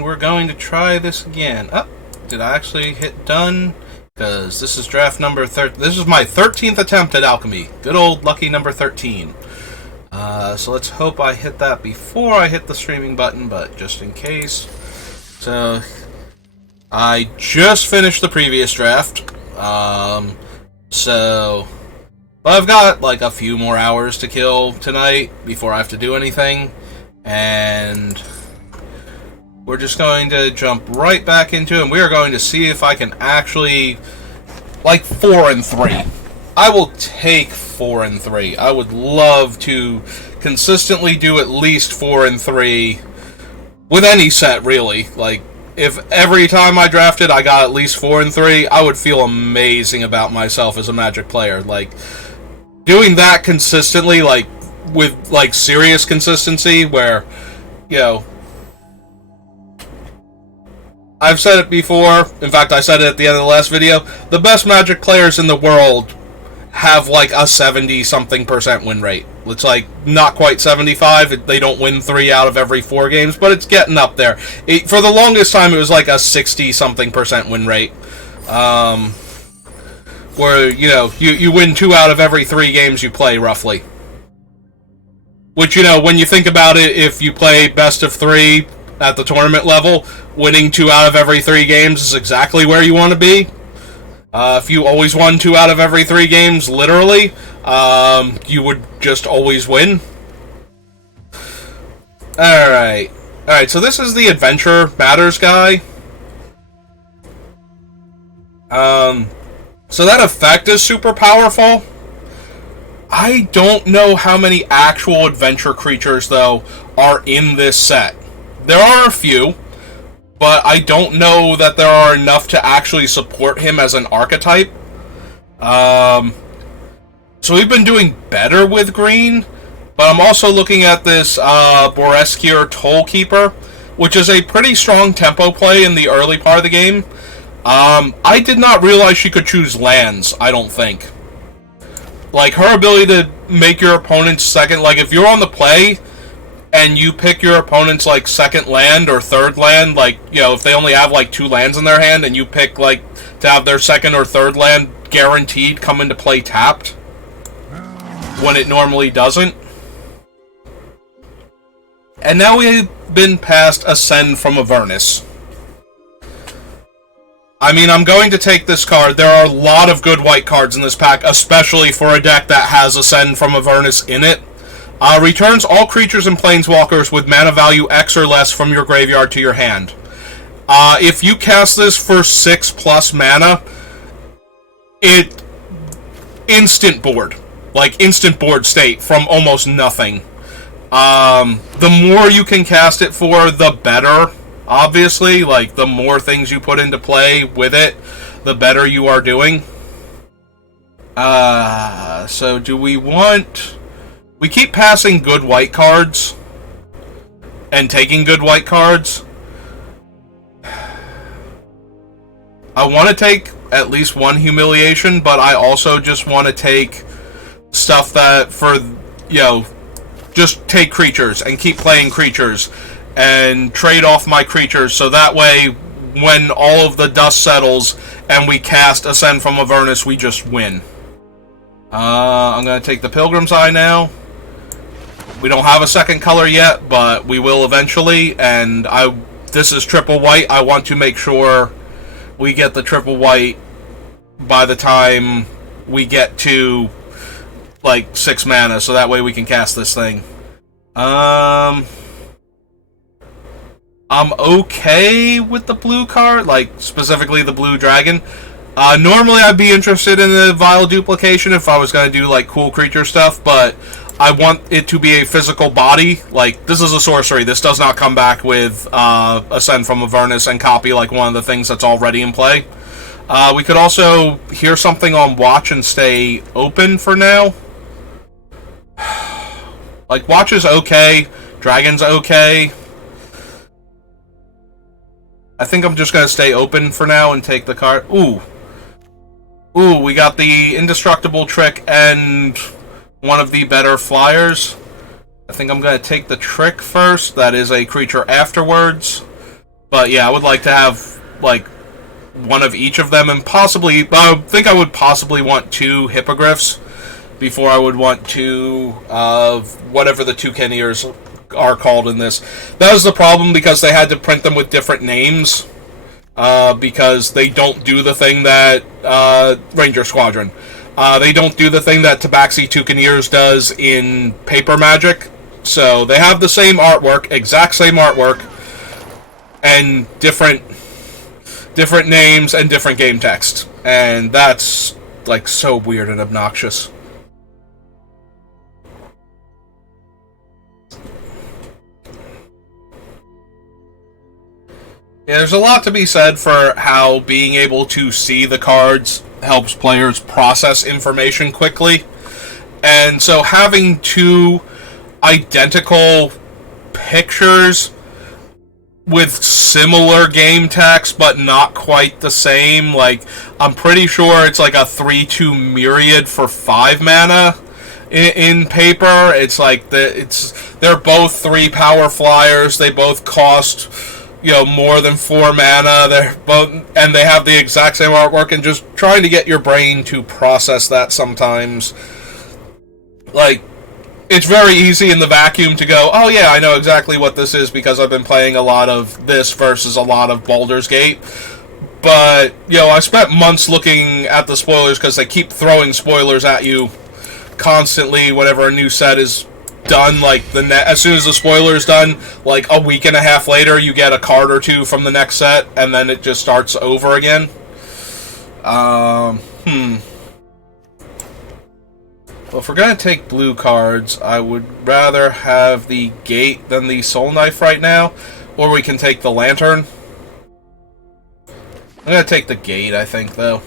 and we're going to try this again. Oh, did I actually hit done? Because this is draft number 13. This is my 13th attempt at Alchemy. Good old lucky number 13. So let's hope I hit that before I hit the streaming button, but just in case. So, I just finished the previous draft. So I've got like a few more hours to kill tonight before I have to do anything. And we're just going to jump right back into it, and we are going to see if I can actually, like, 4 and 3. I will take 4 and 3. I would love to consistently do at least 4 and 3 with any set, really. Like, if every time I drafted I got at least 4 and 3, I would feel amazing about myself as a Magic player. Like, doing that consistently, like, with, like, serious consistency, where, you know, I've said it before, in fact, I said it at the end of the last video, the best Magic players in the world have, like, a 70-something% win rate. It's, like, not quite 75, they don't win 3 out of every 4 games, but it's getting up there. For the longest time, it was, like, a 60-something% win rate, where, you know, you win 2 out of every 3 games you play, roughly. Which, you know, when you think about it, if you play best of 3 at the tournament level, winning 2 out of every 3 games is exactly where you want to be. If you always won 2 out of every 3 games, literally, you would just always win. Alright. Alright, so this is the Adventure Matters guy. So that effect is super powerful. I don't know how many actual adventure creatures, though, are in this set. There are a few, but I don't know that there are enough to actually support him as an archetype. So we've been doing better with green, but I'm also looking at this Boreskir Tollkeeper, which is a pretty strong tempo play in the early part of the game. I did not realize she could choose lands, I don't think. Like, her ability to make your opponent's second, like, if you're on the play, and you pick your opponent's, like, second land or third land, like, you know, if they only have, like, 2 lands in their hand, and you pick, like, to have their second or third land guaranteed come into play tapped, when it normally doesn't. And now we've been past Ascend from Avernus. I mean, I'm going to take this card. There are a lot of good white cards in this pack, especially for a deck that has Ascend from Avernus in it. Returns all creatures and planeswalkers with mana value X or less from your graveyard to your hand. If you cast this for 6+ mana, it instant board. Like, instant board state from almost nothing. The more you can cast it for, the better. Obviously, like, the more things you put into play with it, the better you are doing. So do we want... We keep passing good white cards and taking good white cards. I want to take at least 1 humiliation, but I also just want to take stuff that for, you know, just take creatures and keep playing creatures and trade off my creatures, so that way when all of the dust settles and we cast Ascend from Avernus, we just win. I'm going to take the Pilgrim's Eye now. We don't have a second color yet, but we will eventually, and this is triple white. I want to make sure we get the triple white by the time we get to, like, 6 mana, so that way we can cast this thing. I'm okay with the blue card, like, specifically the blue dragon. Normally I'd be interested in the Vile Duplication if I was going to do, like, cool creature stuff, but I want it to be a physical body. Like, this is a sorcery. This does not come back with Ascend from Avernus and copy, like, one of the things that's already in play. We could also hear something on Watch and stay open for now. Like, Watch is okay. Dragon's okay. I think I'm just going to stay open for now and take the card. Ooh. Ooh, we got the Indestructible Trick and one of the better flyers. I think I'm going to take the Trick first. That is a creature afterwards. But yeah, I would like to have, like, one of each of them, and possibly, I think I would possibly want 2 hippogriffs before I would want 2 of whatever the toucaneers are called in this. That was the problem, because they had to print them with different names, because they don't do the thing that Ranger Squadron. They don't do the thing that Tabaxi Toucaneers does in Paper Magic. So they have the same artwork, exact same artwork, and different names and different game text. And that's, like, so weird and obnoxious. Yeah, there's a lot to be said for how being able to see the cards helps players process information quickly. And so having 2 identical pictures with similar game text but not quite the same, like, I'm pretty sure it's like a 3/2 myriad for 5 mana in paper. It's like they're both 3 power flyers. They both cost, more than 4 mana. They're both, and they have the exact same artwork, and just trying to get your brain to process that sometimes, like, it's very easy in the vacuum to go, oh yeah, I know exactly what this is because I've been playing a lot of this versus a lot of Baldur's Gate. But, I spent months looking at the spoilers because they keep throwing spoilers at you constantly whenever a new set is done. Like, as soon as the spoiler is done, like a week and a half later, you get a card or 2 from the next set, and then it just starts over again. Well, if we're going to take blue cards, I would rather have the Gate than the Soul Knife right now. Or we can take the Lantern. I'm going to take the Gate, I think, though.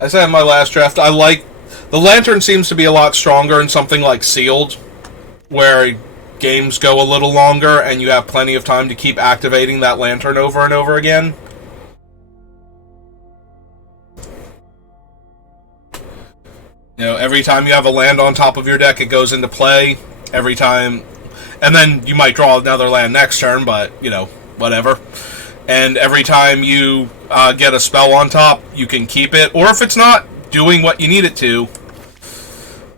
As I said in my last draft, I like... The Lantern seems to be a lot stronger in something like Sealed, where games go a little longer and you have plenty of time to keep activating that Lantern over and over again. Every time you have a land on top of your deck, it goes into play. Every time... And then you might draw another land next turn, but, whatever. And every time you get a spell on top, you can keep it. Or if it's not doing what you need it to...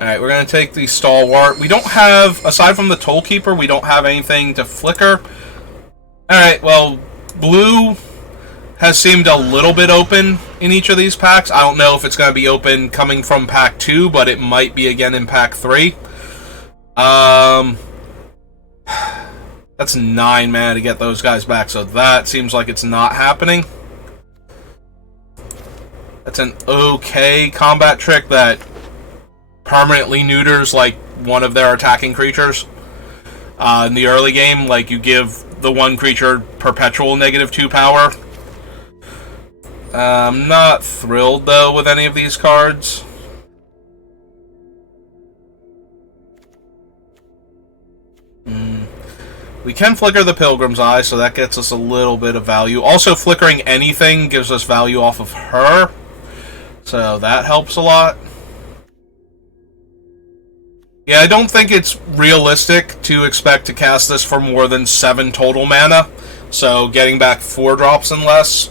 Alright, we're going to take the Stalwart. We don't have... Aside from the Tollkeeper, we don't have anything to flicker. Alright, well, blue has seemed a little bit open in each of these packs. I don't know if it's going to be open coming from pack 2, but it might be again in pack 3. That's 9 mana to get those guys back, so that seems like it's not happening. That's an okay combat trick that permanently neuters, like, one of their attacking creatures. In the early game, like, you give the one creature perpetual -2 power. I'm not thrilled, though, with any of these cards. We can flicker the Pilgrim's Eye, so that gets us a little bit of value. Also, flickering anything gives us value off of her, so that helps a lot. Yeah, I don't think it's realistic to expect to cast this for more than 7 total mana, so getting back 4 drops and less.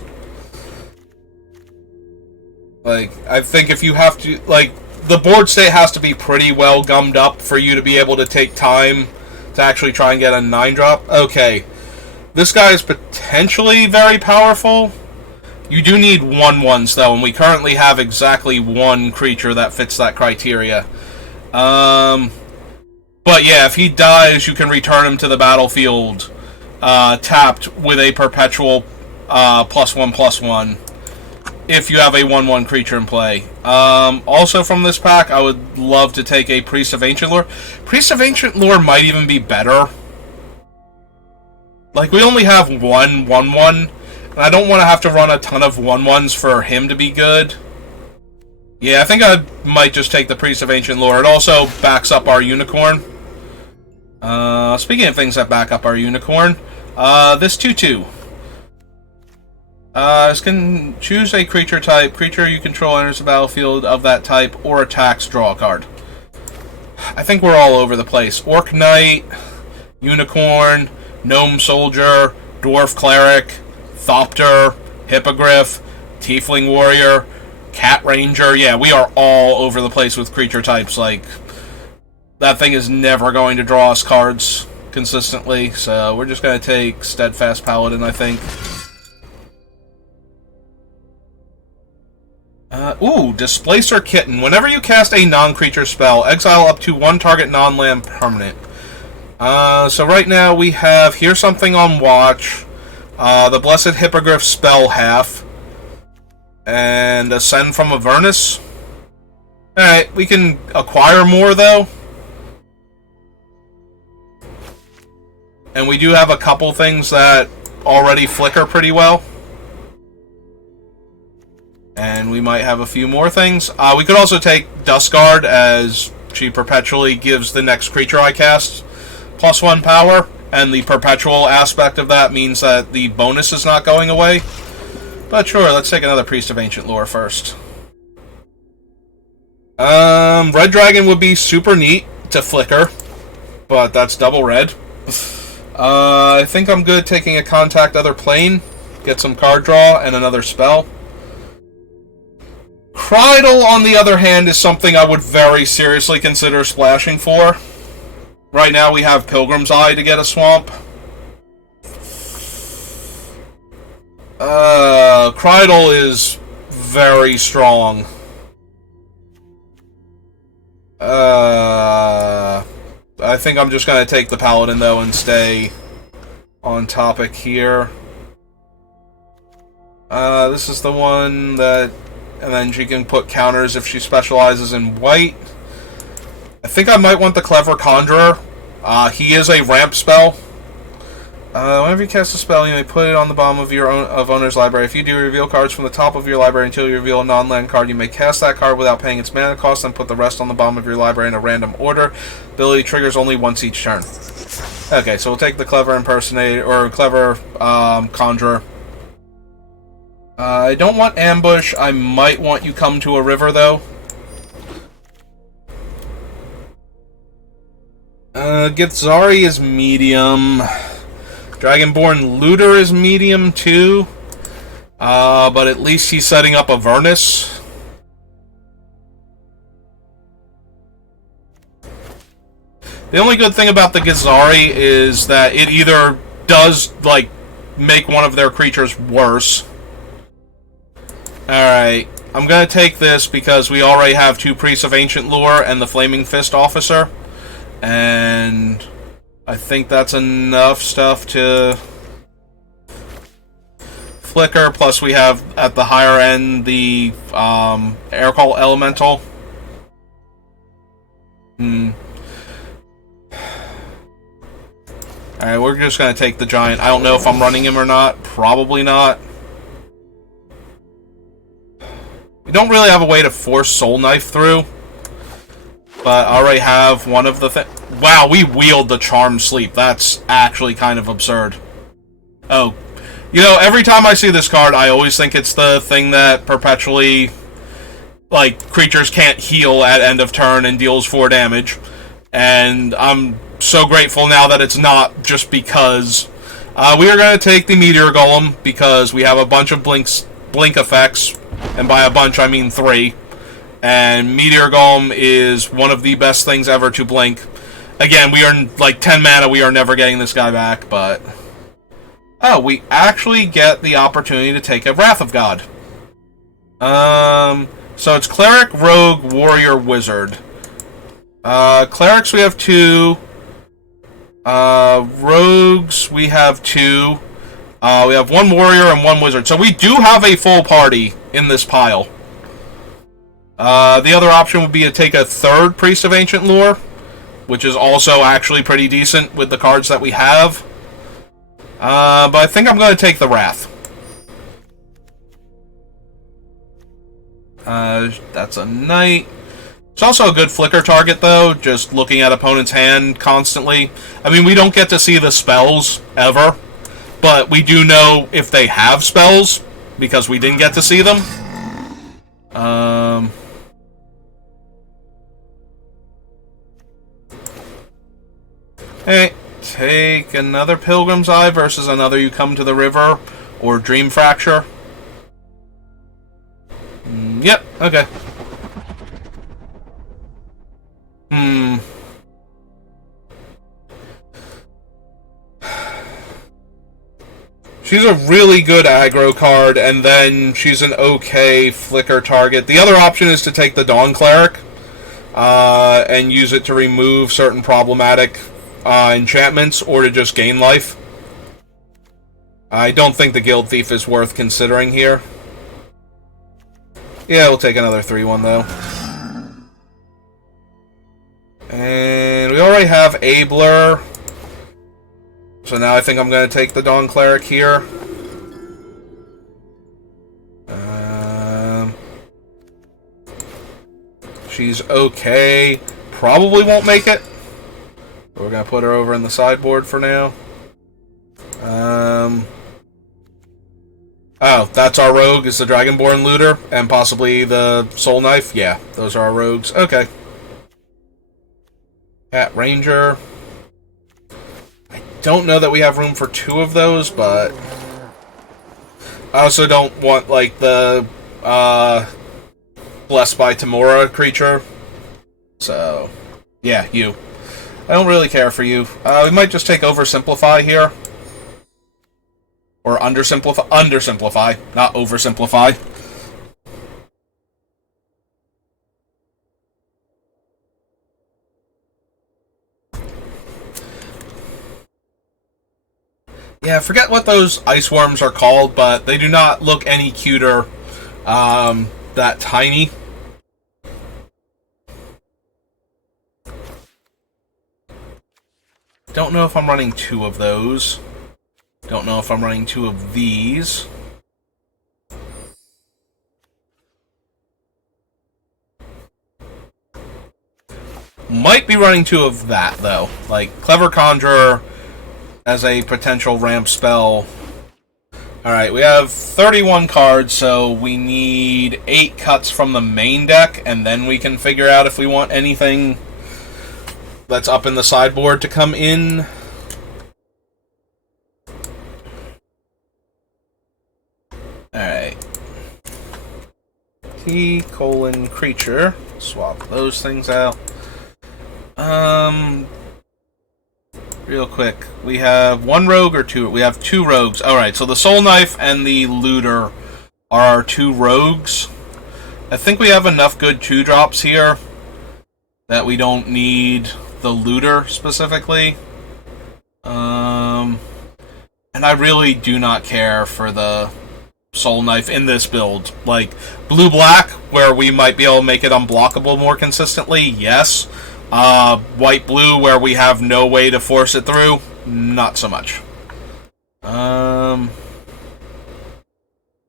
Like, I think if you have to, like, the board state has to be pretty well gummed up for you to be able to take time to actually try and get a 9-drop. Okay, this guy is potentially very powerful. You do need 1/1s, though, and we currently have exactly 1 creature that fits that criteria. But yeah, if he dies, you can return him to the battlefield tapped with a perpetual +1/+1 if you have a 1/1 creature in play. Also from this pack, I would love to take a Priest of Ancient Lore. Priest of Ancient Lore might even be better. Like, we only have 1/1/1, and I don't want to have to run a ton of 1/1s for him to be good. Yeah, I think I might just take the Priest of Ancient Lore. It also backs up our Unicorn. Speaking of things that back up our Unicorn, this 2/2. This can choose a creature type. Creature you control enters the battlefield of that type or attacks, draw a card. I think we're all over the place. Orc Knight, Unicorn, Gnome Soldier, Dwarf Cleric, Thopter, Hippogriff, Tiefling Warrior, Cat Ranger. Yeah, we are all over the place with creature types. Like, that thing is never going to draw us cards consistently, so we're just going to take Steadfast Paladin, I think. Displacer Kitten. Whenever you cast a non-creature spell, exile up to one target non-land permanent. So right now we have Hear Something on Watch, the Blessed Hippogriff Spell Half, and Ascend from Avernus. Alright, we can acquire more though. And we do have a couple things that already flicker pretty well. And we might have a few more things. We could also take Dustguard, as she perpetually gives the next creature I cast +1 power, and the perpetual aspect of that means that the bonus is not going away. But sure, let's take another Priest of Ancient Lore first. Red Dragon would be super neat to flicker, but that's double red. I think I'm good taking a Contact Other Plane, get some card draw, and another spell. Krydle, on the other hand, is something I would very seriously consider splashing for. Right now we have Pilgrim's Eye to get a swamp. Krydle is very strong. I think I'm just going to take the Paladin, though, and stay on topic here. This is the one that... And then she can put counters if she specializes in white. I think I might want the Clever Conjurer. He is a ramp spell. Whenever you cast a spell, you may put it on the bottom of your owner's library. If you do, reveal cards from the top of your library until you reveal a non-land card. You may cast that card without paying its mana cost, and put the rest on the bottom of your library in a random order. Ability triggers only once each turn. Okay, so we'll take the Clever Impersonator, or Clever Conjurer. I don't want Ambush. I might want You Come to a River, though. Githzari is medium. Dragonborn Looter is medium, too. But at least he's setting up Avernus. The only good thing about the Githzari is that it either does, like, make one of their creatures worse. Alright, I'm going to take this because we already have 2 Priests of Ancient Lore and the Flaming Fist Officer. And I think that's enough stuff to flicker. Plus we have, at the higher end, the Aircall Elemental. Alright, we're just going to take the Giant. I don't know if I'm running him or not. Probably not. We don't really have a way to force Soul Knife through, but I already have one of the Wow, we wield the Charm Sleep. That's actually kind of absurd. Oh, you know, every time I see this card, I always think it's the thing that perpetually, like, creatures can't heal at end of turn and deals 4 damage. And I'm so grateful now that it's not, just because. We are going to take the Meteor Golem because we have a bunch of blink effects. And by a bunch, I mean 3. And Meteor Golem is one of the best things ever to blink. Again, we are, like, 10 mana, we are never getting this guy back, but... Oh, we actually get the opportunity to take a Wrath of God. So it's Cleric, Rogue, Warrior, Wizard. Clerics we have 2. Rogues we have 2. We have 1 Warrior and 1 Wizard. So we do have a full party in this pile. The other option would be to take a 3rd Priest of Ancient Lore, which is also actually pretty decent with the cards that we have. But I think I'm going to take the Wrath. That's a Knight. It's also a good flicker target, though, just looking at opponent's hand constantly. I mean, we don't get to see the spells, ever. But we do know if they have spells, because we didn't get to see them. Hey, take another Pilgrim's Eye versus another You Come to the River or Dream Fracture. Yep, okay. She's a really good aggro card, and then she's an okay flicker target. The other option is to take the Dawn Cleric and use it to remove certain problematic enchantments, or to just gain life. I don't think the Guild Thief is worth considering here. Yeah, we'll take another 3-1 though. And we already have Abler. So now I think I'm going to take the Dawn Cleric here. She's okay. Probably won't make it. We're going to put her over in the sideboard for now. Oh, that's our rogue, is the Dragonborn Looter, and possibly the Soul Knife. Yeah, those are our rogues. Okay. Cat Ranger. I don't know that we have room for 2 of those, but I also don't want, like, the Blessed by Tamora creature. So, yeah, you. I don't really care for you. We might just take Oversimplify here. Or Undersimplify. Undersimplify, not Oversimplify. Yeah, I forget what those ice worms are called, but they do not look any cuter that tiny. Don't know if I'm running 2 of those. Don't know if I'm running 2 of these. Might be running 2 of that, though. Like, Clever Conjurer as a potential ramp spell. Alright, we have 31 cards, so we need 8 cuts from the main deck, and then we can figure out if we want anything that's up in the sideboard to come in. Alright. T:(creature. Swap those things out. Real quick. We have 1 rogue or 2? We have 2 rogues. Alright, so the Soul Knife and the Looter are our 2 rogues. I think we have enough good 2-drops here that we don't need the Looter specifically. And I really do not care for the Soul Knife in this build. Like, blue-black, where we might be able to make it unblockable more consistently, yes. White-blue, where we have no way to force it through, not so much.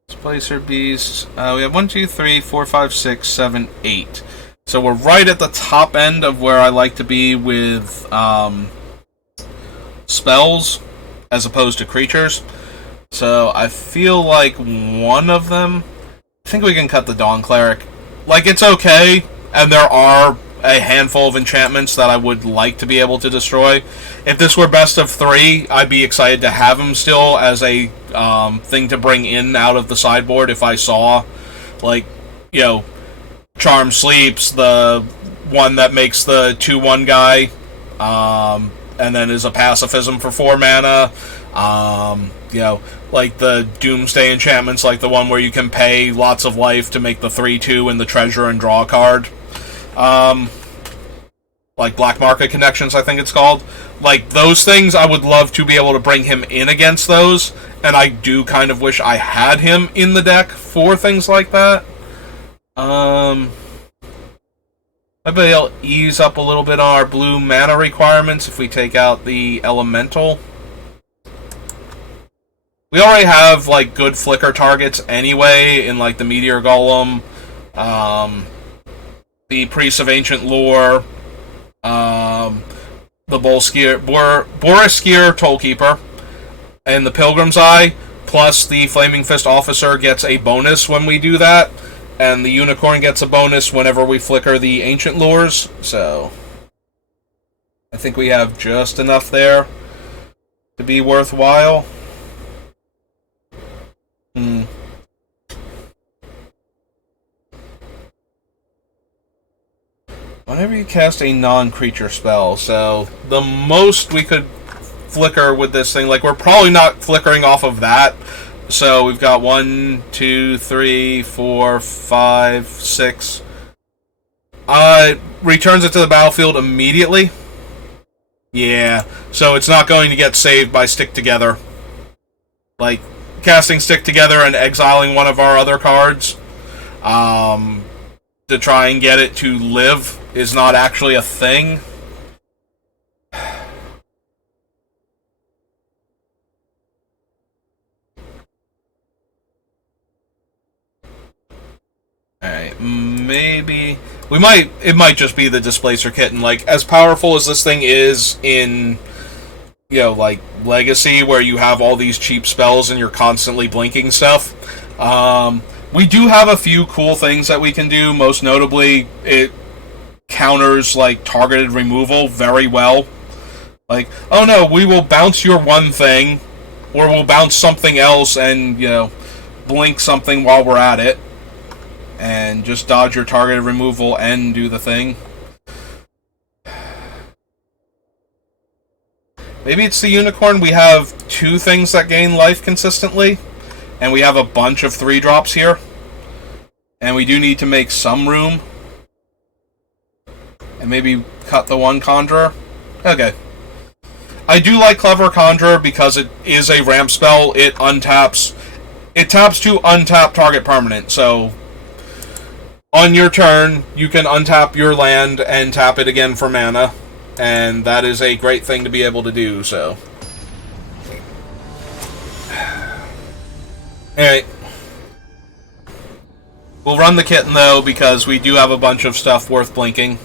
Displacer Beasts. We have 1, 2, 3, 4, 5, 6, 7, 8. So we're right at the top end of where I like to be with spells as opposed to creatures. So I feel like one of them... I think we can cut the Dawn Cleric. Like, it's okay, and there are a handful of enchantments that I would like to be able to destroy. If this were best of 3, I'd be excited to have him still as a thing to bring in out of the sideboard if I saw, like, you know, Charm Sleeps, the one that makes the 2/1 guy, and then is a pacifism for 4 mana. You know, like the Doomsday enchantments, like the one where you can pay lots of life to make the 3/2 in the treasure and draw a card. Like Black Market Connections, I think it's called. Like, those things, I would love to be able to bring him in against those, and I do kind of wish I had him in the deck for things like that. Maybe I'll ease up a little bit on our blue mana requirements if we take out the Elemental. We already have, like, good flicker targets anyway, in, like, the Meteor Golem, the Priest of Ancient Lore, the Boriskier Tollkeeper, and the Pilgrim's Eye, plus the Flaming Fist Officer gets a bonus when we do that, and the Unicorn gets a bonus whenever we flicker the Ancient Lures, so I think we have just enough there. to be worthwhile. Hmm. Whenever you cast a non-creature spell, so the most we could flicker with this thing, like we're probably not flickering off of that. So we've got 1, 2, 3, 4, 5, 6. Returns it to the battlefield immediately. Yeah, so it's not going to get saved by Stick Together. Like, casting Stick Together and exiling one of our other cards to try and get it to live is not actually a thing. Alright, maybe... It might just be the Displacer Kitten. Like, as powerful as this thing is in, you know, like, Legacy, where you have all these cheap spells and you're constantly blinking stuff, we do have a few cool things that we can do. Most notably, it counters, like, targeted removal very well. Like, oh no, we will bounce your one thing, or we'll bounce something else and, you know, blink something while we're at it. And just dodge your targeted removal and do the thing. Maybe it's the Unicorn. We have 2 things that gain life consistently. And we have a bunch of 3-drops here. And we do need to make some room. And maybe cut the 1 Conjurer. Okay. I do like Clever Conjurer because it is a ramp spell. It untaps. It taps to untap target permanent. So on your turn, you can untap your land and tap it again for mana, and that is a great thing to be able to do, so. Alright. We'll run the kitten, though, because we do have a bunch of stuff worth blinking.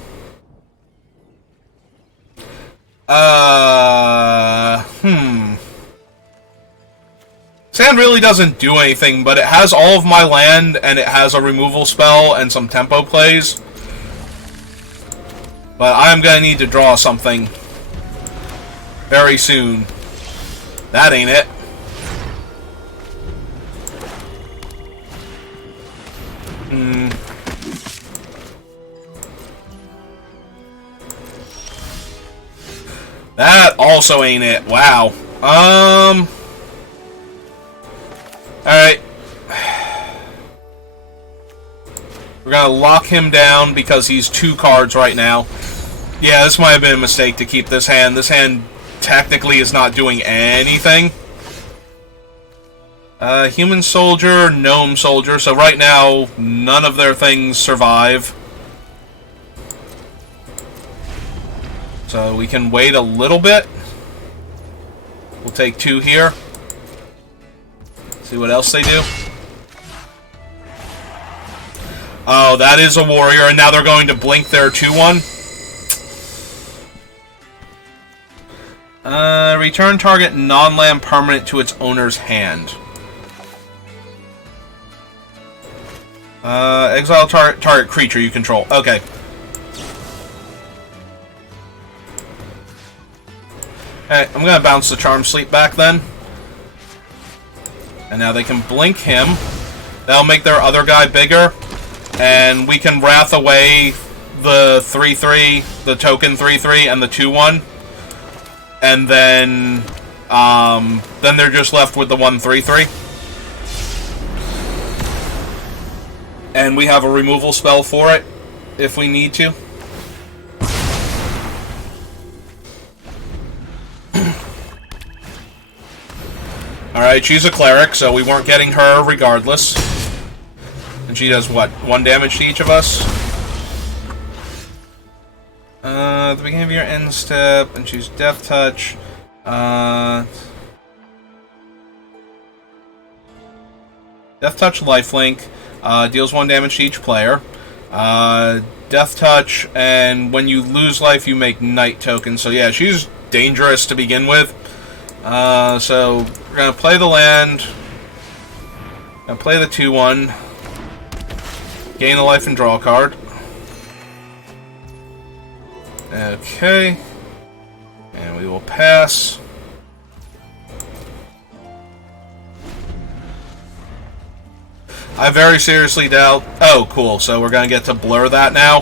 Sand really doesn't do anything, but it has all of my land, and it has a removal spell and some tempo plays. But I'm gonna need to draw something very soon. That ain't it. That also ain't it. Wow. Alright. We're gonna lock him down because he's 2 cards right now. Yeah, this might have been a mistake to keep this hand. This hand technically is not doing anything. Human Soldier, Gnome Soldier. So right now, none of their things survive. So we can wait a little bit. We'll take 2 here. See what else they do. Oh, that is a warrior, and now they're going to blink their 2/1. Return target non-land permanent to its owner's hand. Exile target creature you control. Okay. Alright, I'm gonna bounce the Charm Sleep back then. And now they can blink him. That'll make their other guy bigger. And we can Wrath away the 3/3, the token 3/3, and the 2/1. And then they're just left with the 1 3/3. And we have a removal spell for it, if we need to. Alright, she's a cleric, so we weren't getting her regardless. And she does what? 1 damage to each of us? At the beginning of your end step, and she's Death Touch. Death Touch lifelink. Deals 1 damage to each player. Death Touch, and when you lose life, you make Night tokens. So yeah, she's dangerous to begin with. So we're gonna play the land. Gonna play the 2/1. Gain a life and draw a card. Okay. And we will pass. I very seriously doubt... Oh, cool. So we're going to get to blur that now.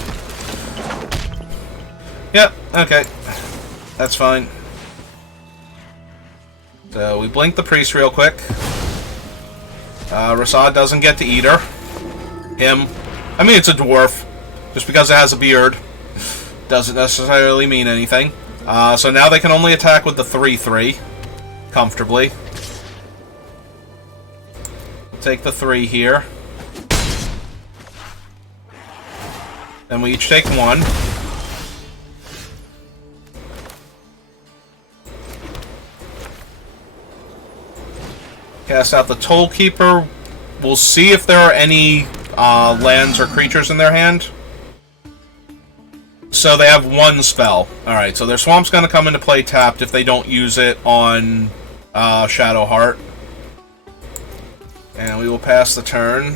Yep, okay. That's fine. So we blink the priest real quick. Rasad doesn't get to eat her. Him. I mean, it's a dwarf. Just because it has a beard doesn't necessarily mean anything. So now they can only attack with the 3-3. Comfortably. We'll take the 3 here. Then we each take 1. Cast out the Toll Keeper. We'll see if there are any lands or creatures in their hand. So they have 1 spell. Alright, so their Swamp's going to come into play tapped if they don't use it on Shadowheart. And we will pass the turn.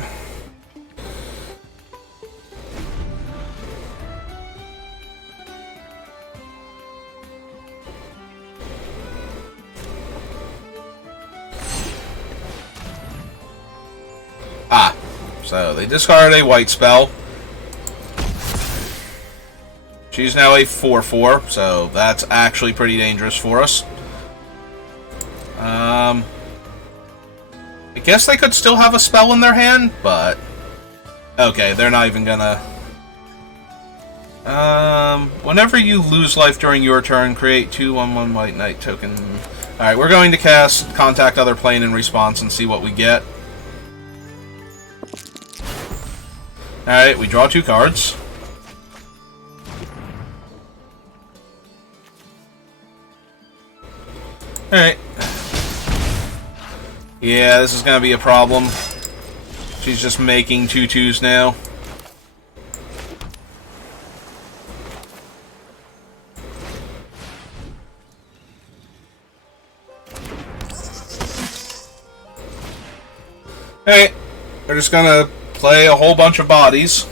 So they discarded a white spell. She's now a 4-4, so that's actually pretty dangerous for us. I guess they could still have a spell in their hand, but... Okay, they're not even gonna... Whenever you lose life during your turn, create 2 1/1 White Knight token. Alright, we're going to cast Contact Other Plane in response and see what we get. Alright, we draw 2 cards. Alright. Yeah, this is gonna be a problem. She's just making 2/2s now. Alright, we're just gonna play a whole bunch of bodies.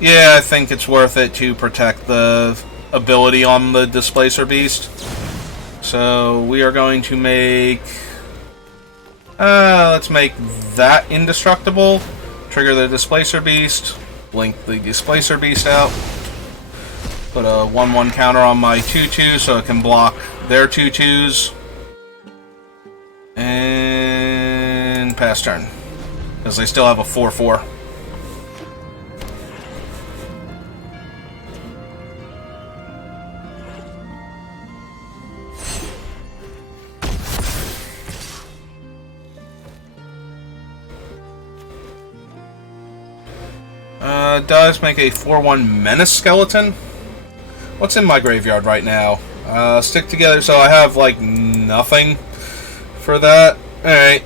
Yeah, I think it's worth it to protect the ability on the Displacer Beast. So we are going to make... let's make that indestructible. Trigger the Displacer Beast. Blink the Displacer Beast out. Put a 1/1 counter on my 2/2 so it can block their 2/2s. And pass turn. Because they still have a 4/4. Does make a 4/1 Menace Skeleton. What's in my graveyard right now? Stick together, so I have, like, nothing for that. Alright.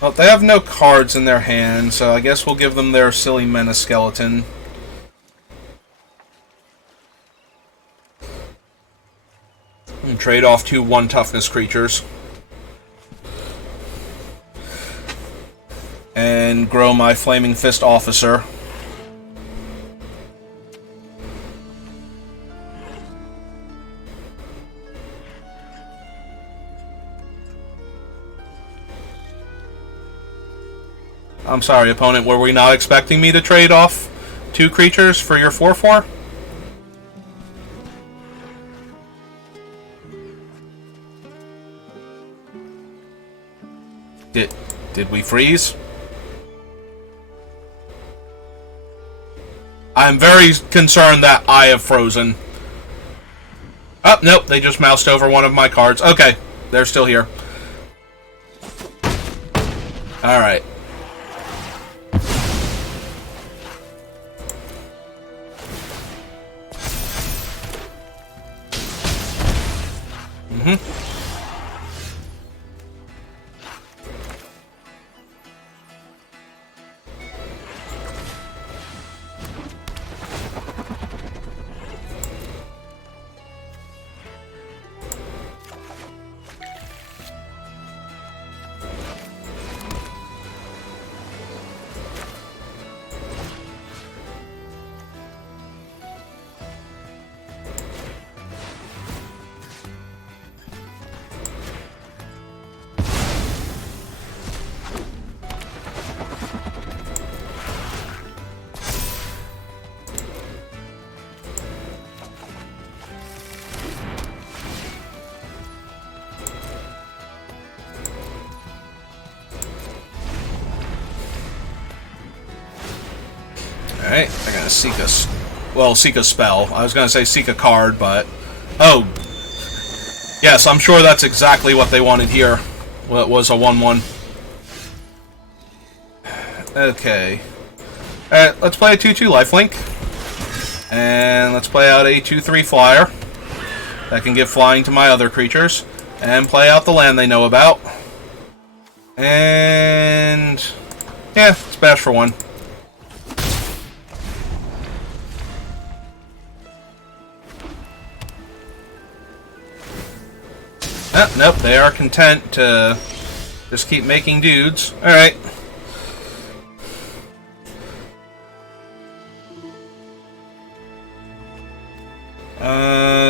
Well, they have no cards in their hand, so I guess we'll give them their silly Menace Skeleton. And trade off 2 1 toughness creatures. And grow my Flaming Fist Officer. I'm sorry, opponent, were we not expecting me to trade off 2 creatures for your 4/4? Did we freeze? I'm very concerned that I have frozen. Oh, nope, they just moused over one of my cards. Okay, they're still here. Alright. Alright, I gotta seek a... Well, seek a spell. I was gonna say seek a card, but... Oh! Yes, I'm sure that's exactly what they wanted here. Well, it was a 1-1. Okay. Alright, let's play a 2-2 lifelink. And let's play out a 2-3 flyer. That can give flying to my other creatures. And play out the land they know about. And... yeah, it's bash for 1. Oh, nope, they are content to just keep making dudes. Alright.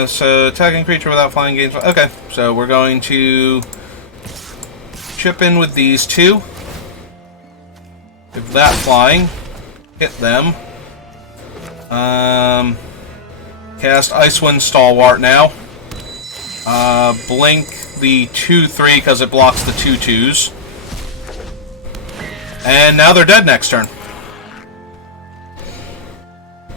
So attacking creature without flying gains... Okay, so we're going to chip in with these two. If that flying, hit them. Cast Icewind Stalwart now. Blink the 2-3 because it blocks the 2-2s. And now they're dead next turn.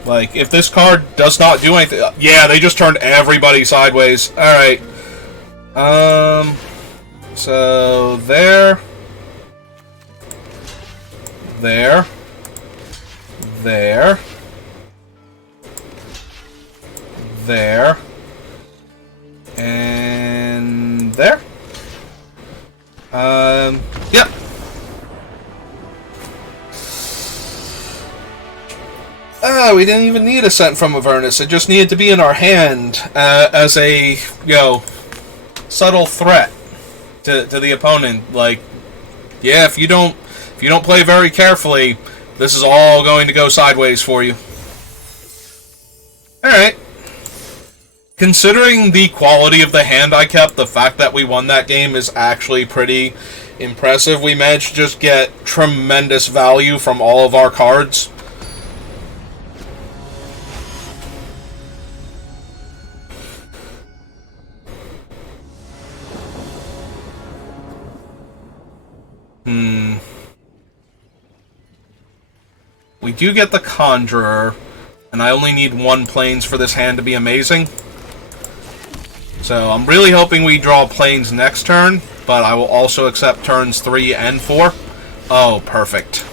Like, if this card does not do anything... Yeah, they just turned everybody sideways. Alright. So, there. There. There. There. And there. Yep. We didn't even need Ascent from Avernus. It just needed to be in our hand as a, subtle threat to the opponent. Like, yeah, if you don't play very carefully, this is all going to go sideways for you. All right. Considering the quality of the hand I kept, the fact that we won that game is actually pretty impressive. We managed to just get tremendous value from all of our cards. We do get the Conjurer, and I only need 1 Plains for this hand to be amazing. So I'm really hoping we draw Plains next turn, but I will also accept turns 3 and 4. Oh, perfect.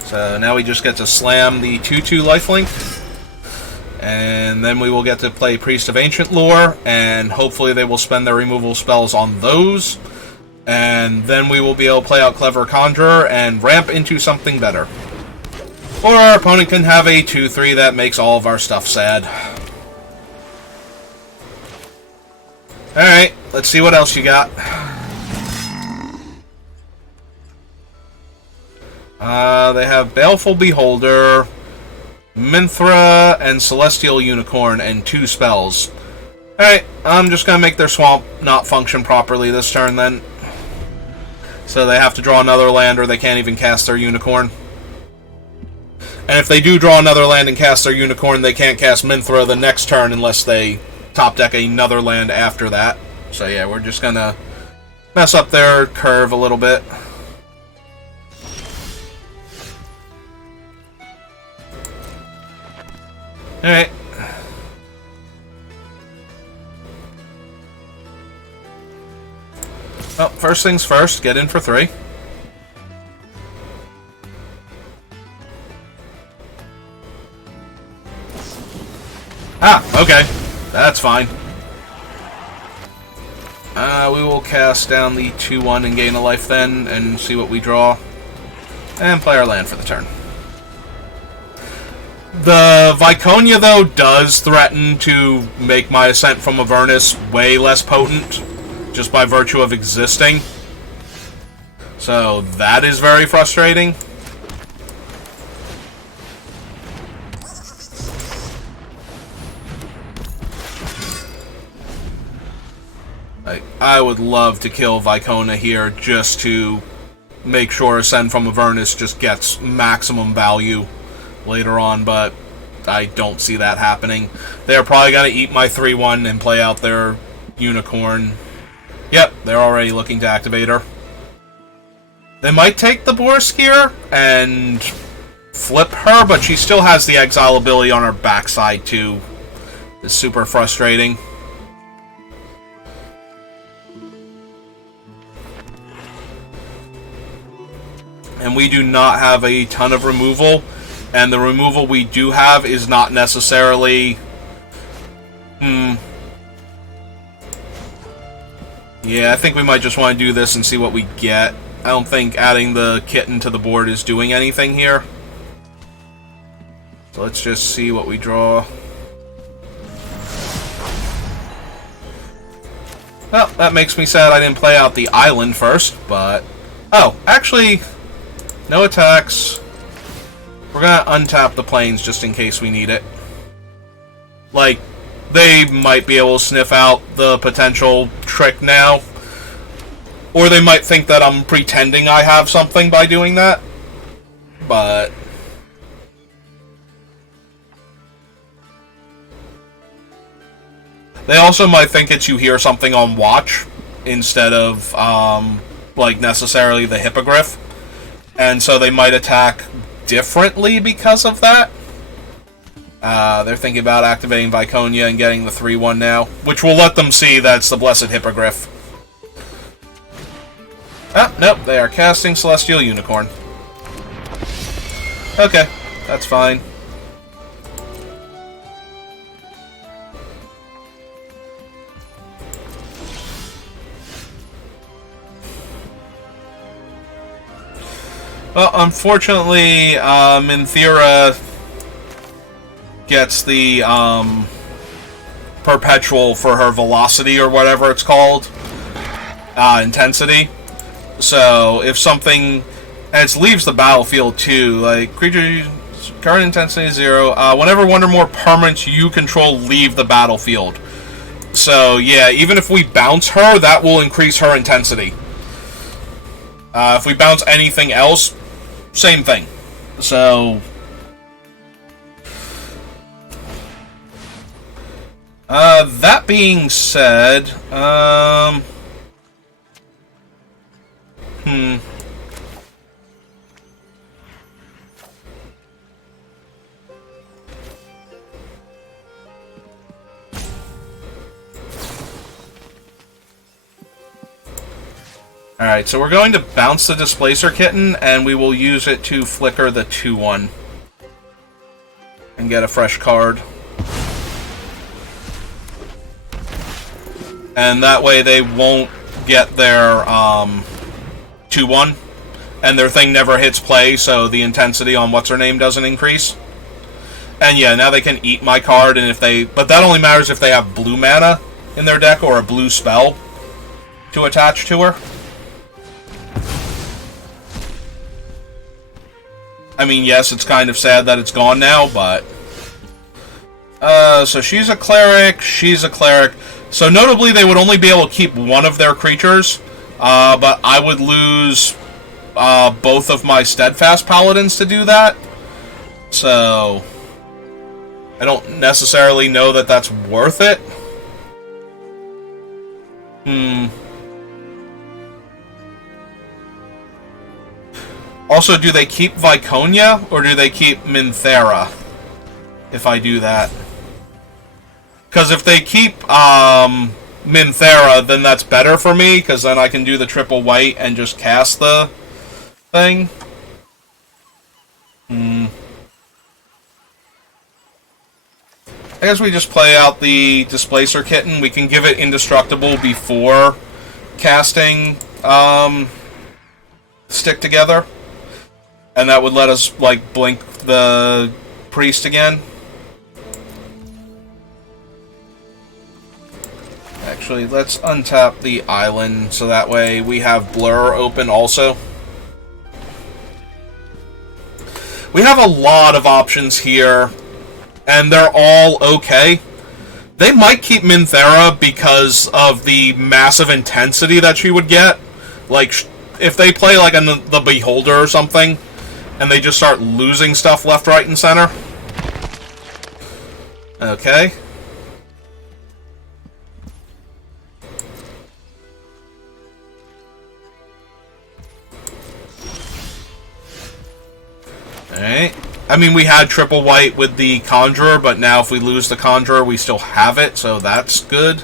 So now we just get to slam the 2-2 lifelink. And then we will get to play Priest of Ancient Lore, and hopefully they will spend their removal spells on those. And then we will be able to play out Clever Conjurer and ramp into something better. Or our opponent can have a 2-3 that makes all of our stuff sad. Alright, let's see what else you got. They have Baleful Beholder, Minthra, and Celestial Unicorn, and 2 spells. Alright, I'm just going to make their swamp not function properly this turn then. So they have to draw another land or they can't even cast their Unicorn. And if they do draw another land and cast their Unicorn, they can't cast Minthra the next turn unless they top deck another land after that. So yeah, we're just gonna mess up their curve a little bit. Alright. Well, first things first, get in for 3. Ah, okay. That's fine. We will cast down the 2-1 and gain a life then, and see what we draw. And play our land for the turn. The Viconia, though, does threaten to make my Ascent from Avernus way less potent, just by virtue of existing. So that is very frustrating. I would love to kill Vicona here just to make sure Ascend from Avernus just gets maximum value later on, but I don't see that happening. They're probably going to eat my 3-1 and play out their Unicorn. Yep, they're already looking to activate her. They might take the Boar Skier and flip her, but she still has the exile ability on her backside too. It's super frustrating. And we do not have a ton of removal, and the removal we do have is not necessarily... Yeah, I think we might just want to do this and see what we get. I don't think adding the kitten to the board is doing anything here. So let's just see what we draw. Well, that makes me sad I didn't play out the island first, but... Oh, actually, no attacks. We're gonna untap the plains just in case we need it. Like, they might be able to sniff out the potential trick now. Or they might think that I'm pretending I have something by doing that. But... they also might think it's you hear something on watch instead of, like, necessarily the hippogriff. And so they might attack differently because of that. They're thinking about activating Viconia and getting the 3-1 now, which will let them see that it's the Blessed Hippogriff. Ah, nope, they are casting Celestial Unicorn. Okay, that's fine. Well, unfortunately, Minthira gets the perpetual for her velocity or whatever it's called, intensity. So if something, and it leaves the battlefield too, like creature's current intensity is 0. Whenever one or more permanents you control leave the battlefield. So yeah, even if we bounce her, that will increase her intensity. If we bounce anything else, same thing. So that being said, Alright, so we're going to bounce the Displacer Kitten, and we will use it to flicker the 2-1. And get a fresh card. And that way they won't get their 2-1. And their thing never hits play, so the intensity on what's-her-name doesn't increase. And yeah, now they can eat my card, and if they... but that only matters if they have blue mana in their deck, or a blue spell to attach to her. I mean, yes, it's kind of sad that it's gone now, but... so she's a Cleric, she's a Cleric. So notably, they would only be able to keep one of their creatures, but I would lose both of my Steadfast Paladins to do that. So... I don't necessarily know that that's worth it. Also, do they keep Viconia, or do they keep Minthira, if I do that? Because if they keep Minthira, then that's better for me, because then I can do the triple white and just cast the thing. I guess we just play out the Displacer Kitten. We can give it Indestructible before casting Stick Together. And that would let us, like, blink the priest again. Actually, let's untap the island, so that way we have Blur open also. We have a lot of options here, and they're all okay. They might keep Minthira because of the massive intensity that she would get. Like, if they play, like, the Beholder or something, and they just start losing stuff left, right, and center. Okay. Alright. I mean, we had triple white with the Conjurer, but now if we lose the Conjurer, we still have it, so that's good.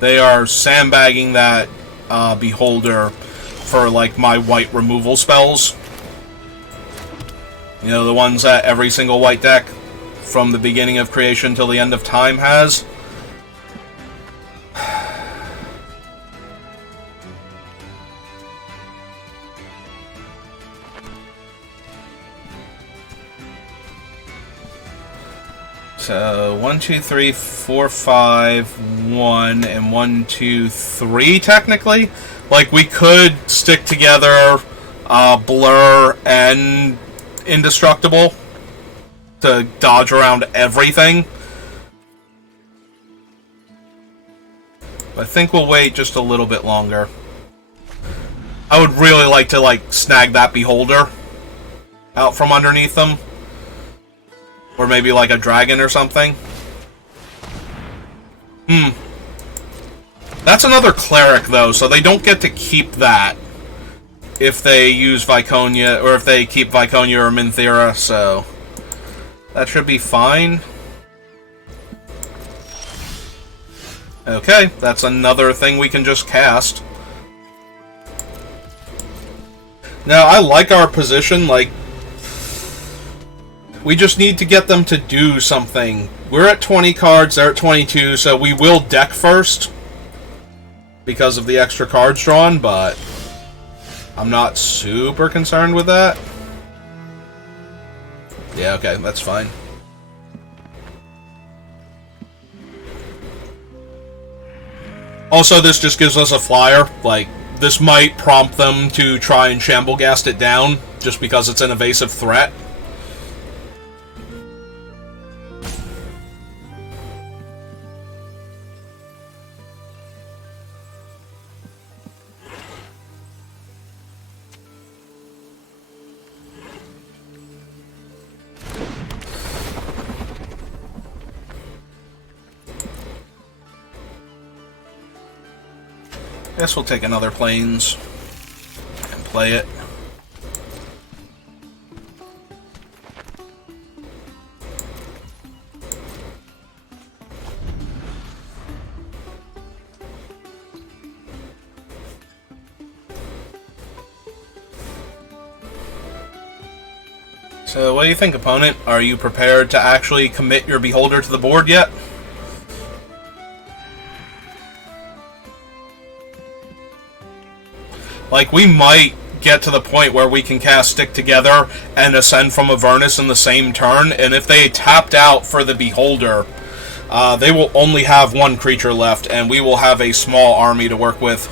They are sandbagging that Beholder for, like, my white removal spells. You know, the ones that every single white deck from the beginning of creation till the end of time has. So, 1, 2, 3, 4, 5, 1, and 1, 2, 3, technically. Like, we could stick together Blur and Indestructible to dodge around everything. I think we'll wait just a little bit longer. I would really like to, like, snag that Beholder out from underneath them. Or maybe like a dragon or something. That's another Cleric, though, so they don't get to keep that if they use Viconia, or if they keep Viconia or Minthera, so that should be fine. Okay, that's another thing we can just cast. Now, I like our position, like, we just need to get them to do something. We're at 20 cards, they're at 22, so we will deck first because of the extra cards drawn, but I'm not super concerned with that. Yeah, okay, that's fine. Also, this just gives us a flyer. Like, this might prompt them to try and Shamblegast it down, just because it's an evasive threat. Guess we'll take another Plains and play it. So, what do you think, opponent? Are you prepared to actually commit your Beholder to the board yet? Like, we might get to the point where we can cast Stick Together and Ascend from Avernus in the same turn, and if they tapped out for the Beholder, they will only have one creature left, and we will have a small army to work with.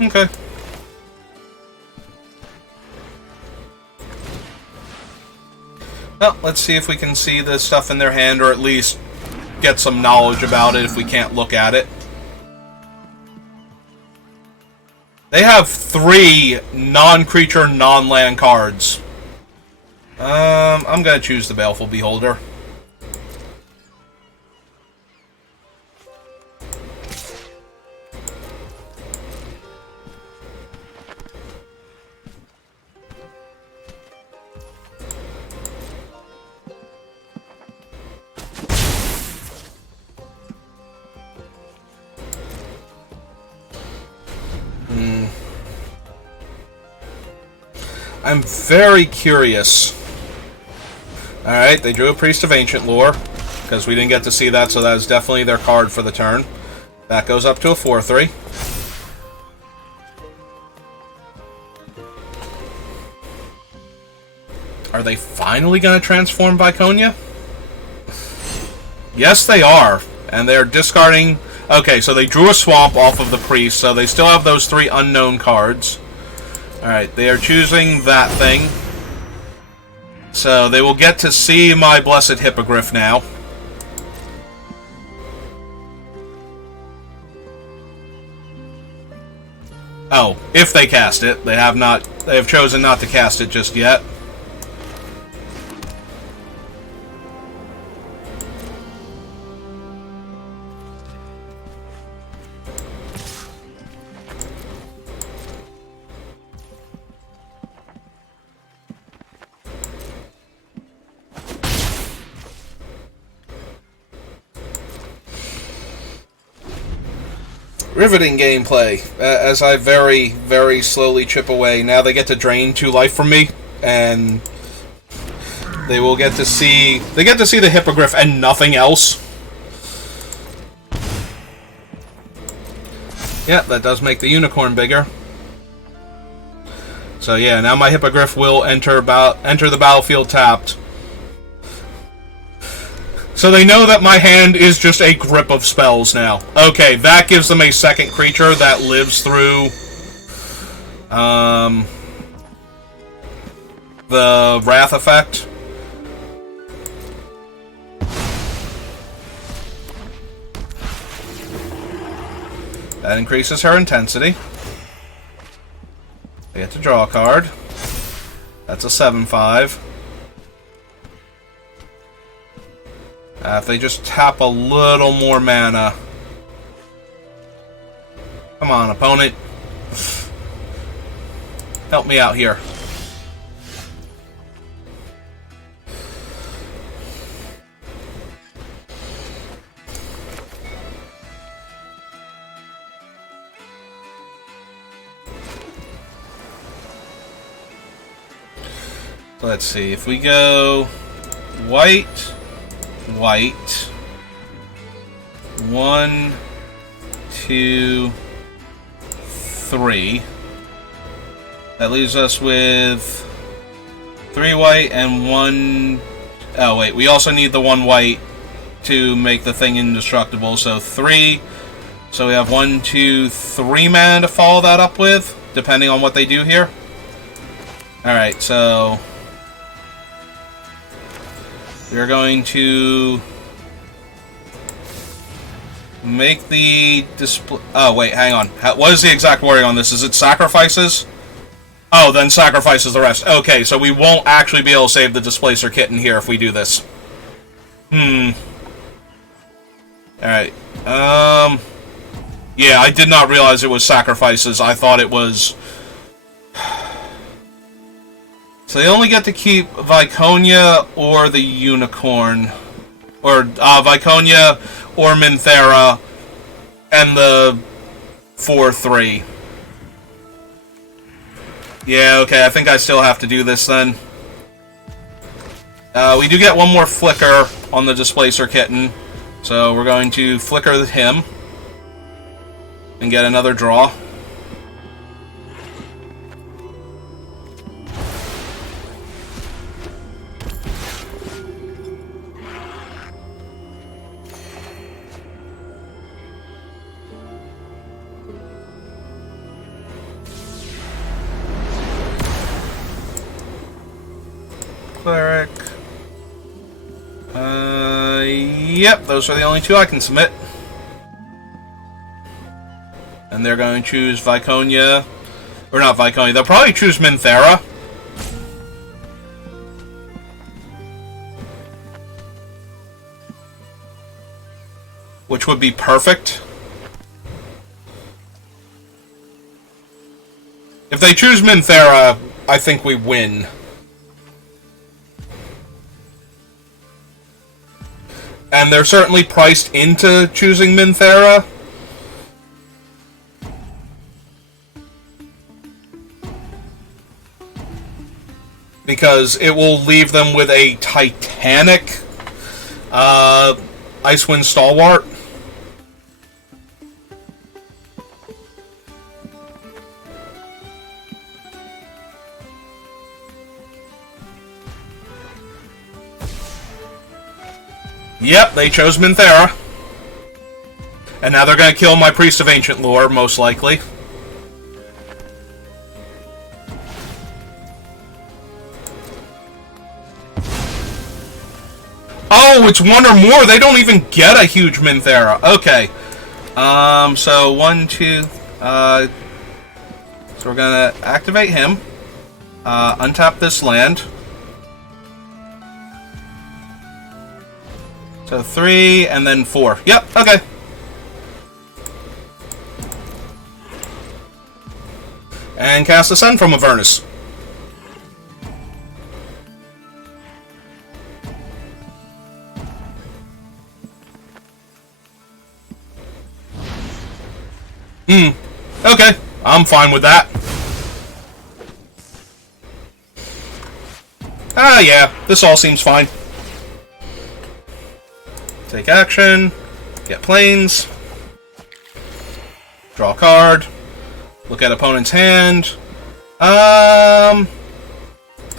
Okay. Well, let's see if we can see the stuff in their hand, or at least get some knowledge about it if we can't look at it. They have 3 non-creature, non-land cards. I'm gonna choose the Baleful Beholder. I'm very curious. Alright, they drew a Priest of Ancient Lore, because we didn't get to see that, so that is definitely their card for the turn. That goes up to a 4/3. Are they finally going to transform Viconia? Yes, they are. And they're discarding Okay, so they drew a swamp off of the priest, so they still have those 3 unknown cards. Alright, they are choosing that thing. So they will get to see my Blessed Hippogriff now. Oh, if they cast it. They have chosen not to cast it just yet. Riveting gameplay, as I very, very slowly chip away. Now they get to drain 2 life from me, and they will get to see... They get to see the Hippogriff and nothing else. Yeah, that does make the unicorn bigger. So yeah, now my Hippogriff will enter the battlefield tapped. So they know that my hand is just a grip of spells now. Okay, that gives them a second creature that lives through the Wrath effect. That increases her intensity. They get to draw a card. That's a 7/5. If they just tap a little more mana. Come on, opponent. Help me out here. Let's see, if we go white, white, 1, 2, 3. That leaves us with 3 white and 1... Oh, wait, we also need the 1 white to make the thing indestructible, so 3. So we have 1, 2, 3 mana to follow that up with, depending on what they do here. Alright, so... we're going to make the display... Oh, wait, hang on. What is the exact wording on this? Is it sacrifices? Oh, then sacrifices the rest. Okay, so we won't actually be able to save the Displacer Kitten here if we do this. Alright. Yeah, I did not realize it was sacrifices. I thought it was... So they only get to keep Viconia or the Unicorn. Or, Viconia or Minthera. And the 4/3. Yeah, okay, I think I still have to do this then. We do get 1 more flicker on the Displacer Kitten. So we're going to flicker him. And get another draw. Cleric. Yep, those are the only 2 I can submit. And they're going to choose Viconia. Or not Viconia, they'll probably choose Minthera. Which would be perfect. If they choose Minthera, I think we win. And they're certainly priced into choosing Minthera. Because it will leave them with a Titanic Icewind Stalwart. Yep, they chose Minthera. And now they're going to kill my Priest of Ancient Lore, most likely. Oh, it's one or more. They don't even get a huge Minthera. Okay. So 1, 2. So we're gonna activate him. Untap this land. So 3 and then 4. Yep. Okay. And cast the Sun from Avernus. Okay. I'm fine with that. Yeah. This all seems fine. Take action. Get planes. Draw a card. Look at opponent's hand. I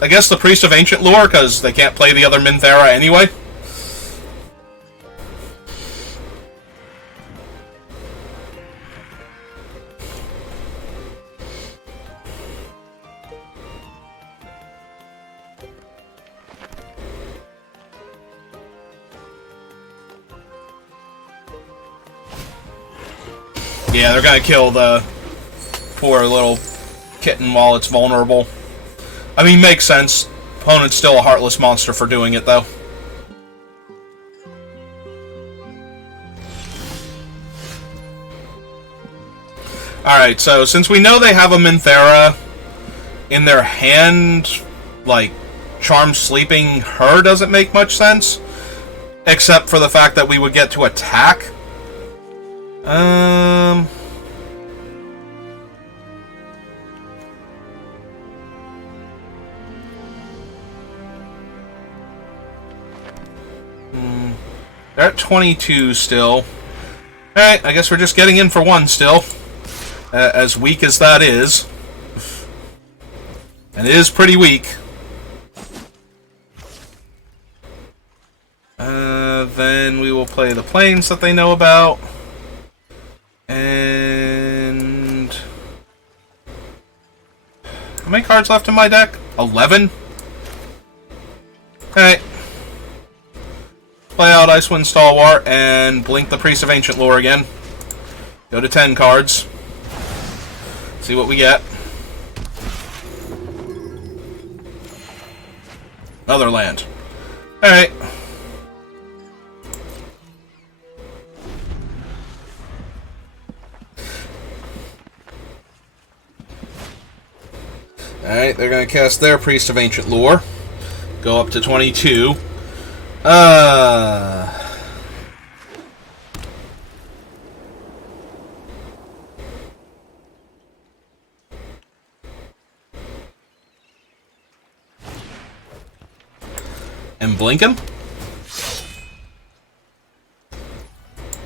guess the Priest of Ancient Lore, because they can't play the other Minthera anyway. Yeah, they're gonna kill the poor little kitten while it's vulnerable. I mean, makes sense. Opponent's still a heartless monster for doing it, though. Alright, so since we know they have a Minthera in their hand, like, Charm Sleeping her doesn't make much sense. Except for the fact that we would get to attack. They're at 22 still. Alright, I guess we're just getting in for one still. As weak as that is. And it is pretty weak. Then we will play the planes that they know about. And... how many cards left in my deck? 11? Alright. Play out Icewind Stalwart and blink the Priest of Ancient Lore again. Go to 10 cards. See what we get. Another land. Alright. Alright, they're going to cast their Priest of Ancient Lore. Go up to 22. And blink him?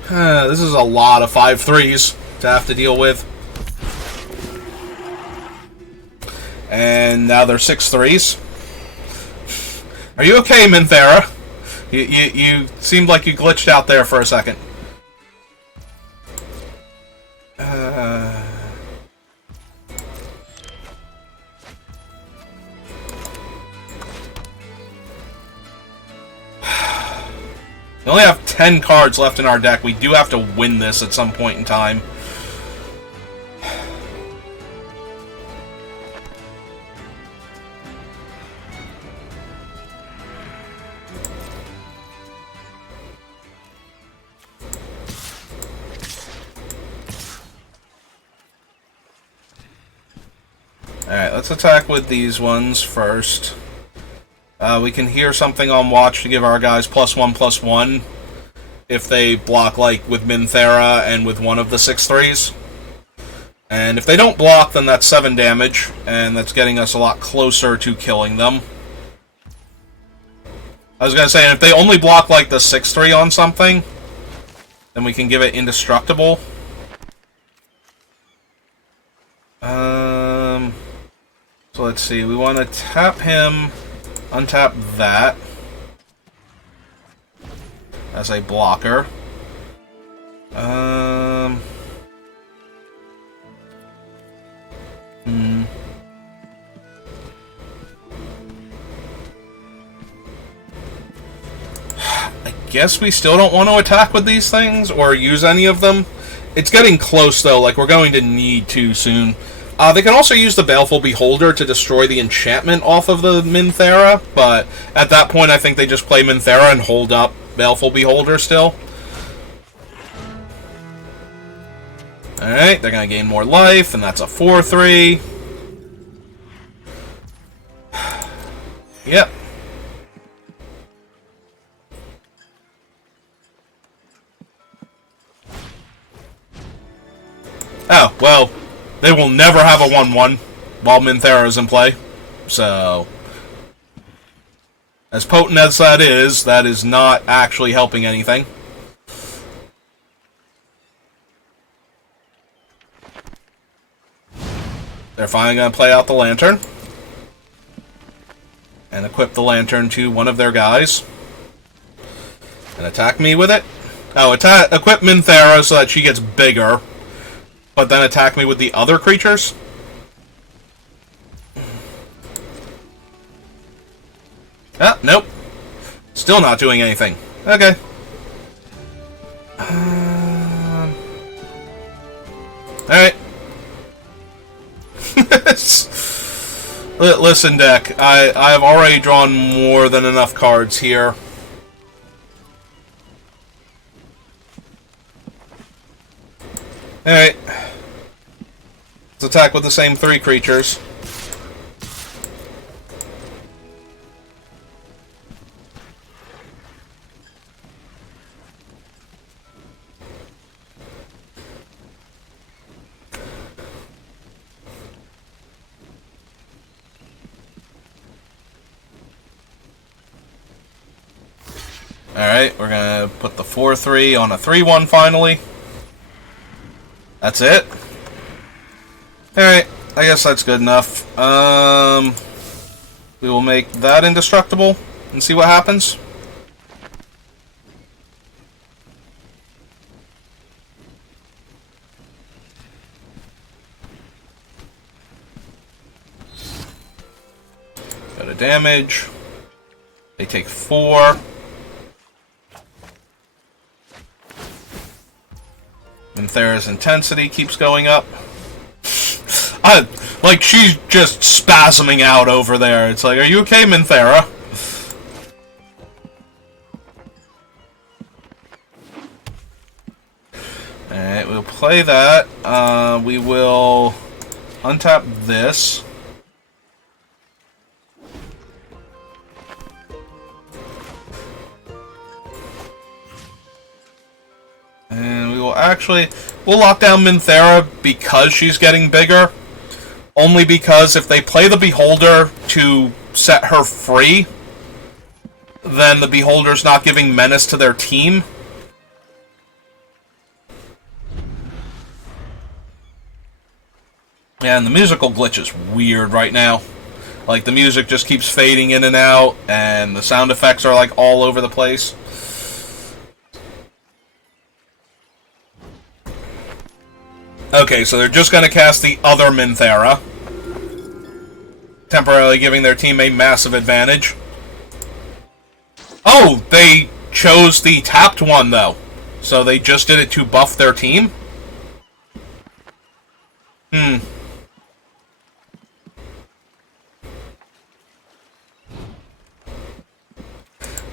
This is a lot of 5/3s to have to deal with. And now they're 6/3s. Are you okay, Minthera? You seemed like you glitched out there for a second. We only have 10 cards left in our deck. We do have to win this at some point in time. Alright, let's attack with these ones first. We can hear something on watch to give our guys +1/+1 if they block, like, with Minthera and with one of the 6/3s. And if they don't block, then that's 7 damage, and that's getting us a lot closer to killing them. I was gonna say, if they only block, like, the 6/3 on something, then we can give it Indestructible. So let's see, we want to tap him, untap that as a blocker. guess we still don't want to attack with these things or use any of them. It's getting close, though. Like, we're going to need to soon. They can also use the Baleful Beholder to destroy the enchantment off of the Minthera, but at that point I think they just play Minthera and hold up Baleful Beholder still. Alright, they're going to gain more life, and that's a 4-3. Yep. Oh, well, they will never have a 1-1 while Minthera is in play. So, as potent as that is not actually helping anything. They're finally going to play out the Lantern. And equip the Lantern to one of their guys. And attack me with it. Oh, equip Minthera so that she gets bigger. But then attack me with the other creatures? Ah, nope. Still not doing anything. Okay. Alright. Listen, deck. I've already drawn more than enough cards here. Alright. Let's attack with the same 3 creatures. Alright, we're gonna put the 4-3 on a 3-1 finally. That's it. Alright, I guess that's good enough. We will make that indestructible and see what happens. Go to damage. They take 4. Minthera's intensity keeps going up. Like, she's just spasming out over there. It's like, are you okay, Minthera? Alright, we'll play that. We will untap this. And we will actually... We'll lock down Minthera because she's getting bigger. Only because if they play the Beholder to set her free, then the Beholder's not giving menace to their team. Yeah, and the musical glitch is weird right now. Like, the music just keeps fading in and out, and the sound effects are, like, all over the place. Okay, so they're just going to cast the other Minthera, temporarily giving their team a massive advantage. Oh, they chose the tapped one, though. So they just did it to buff their team? And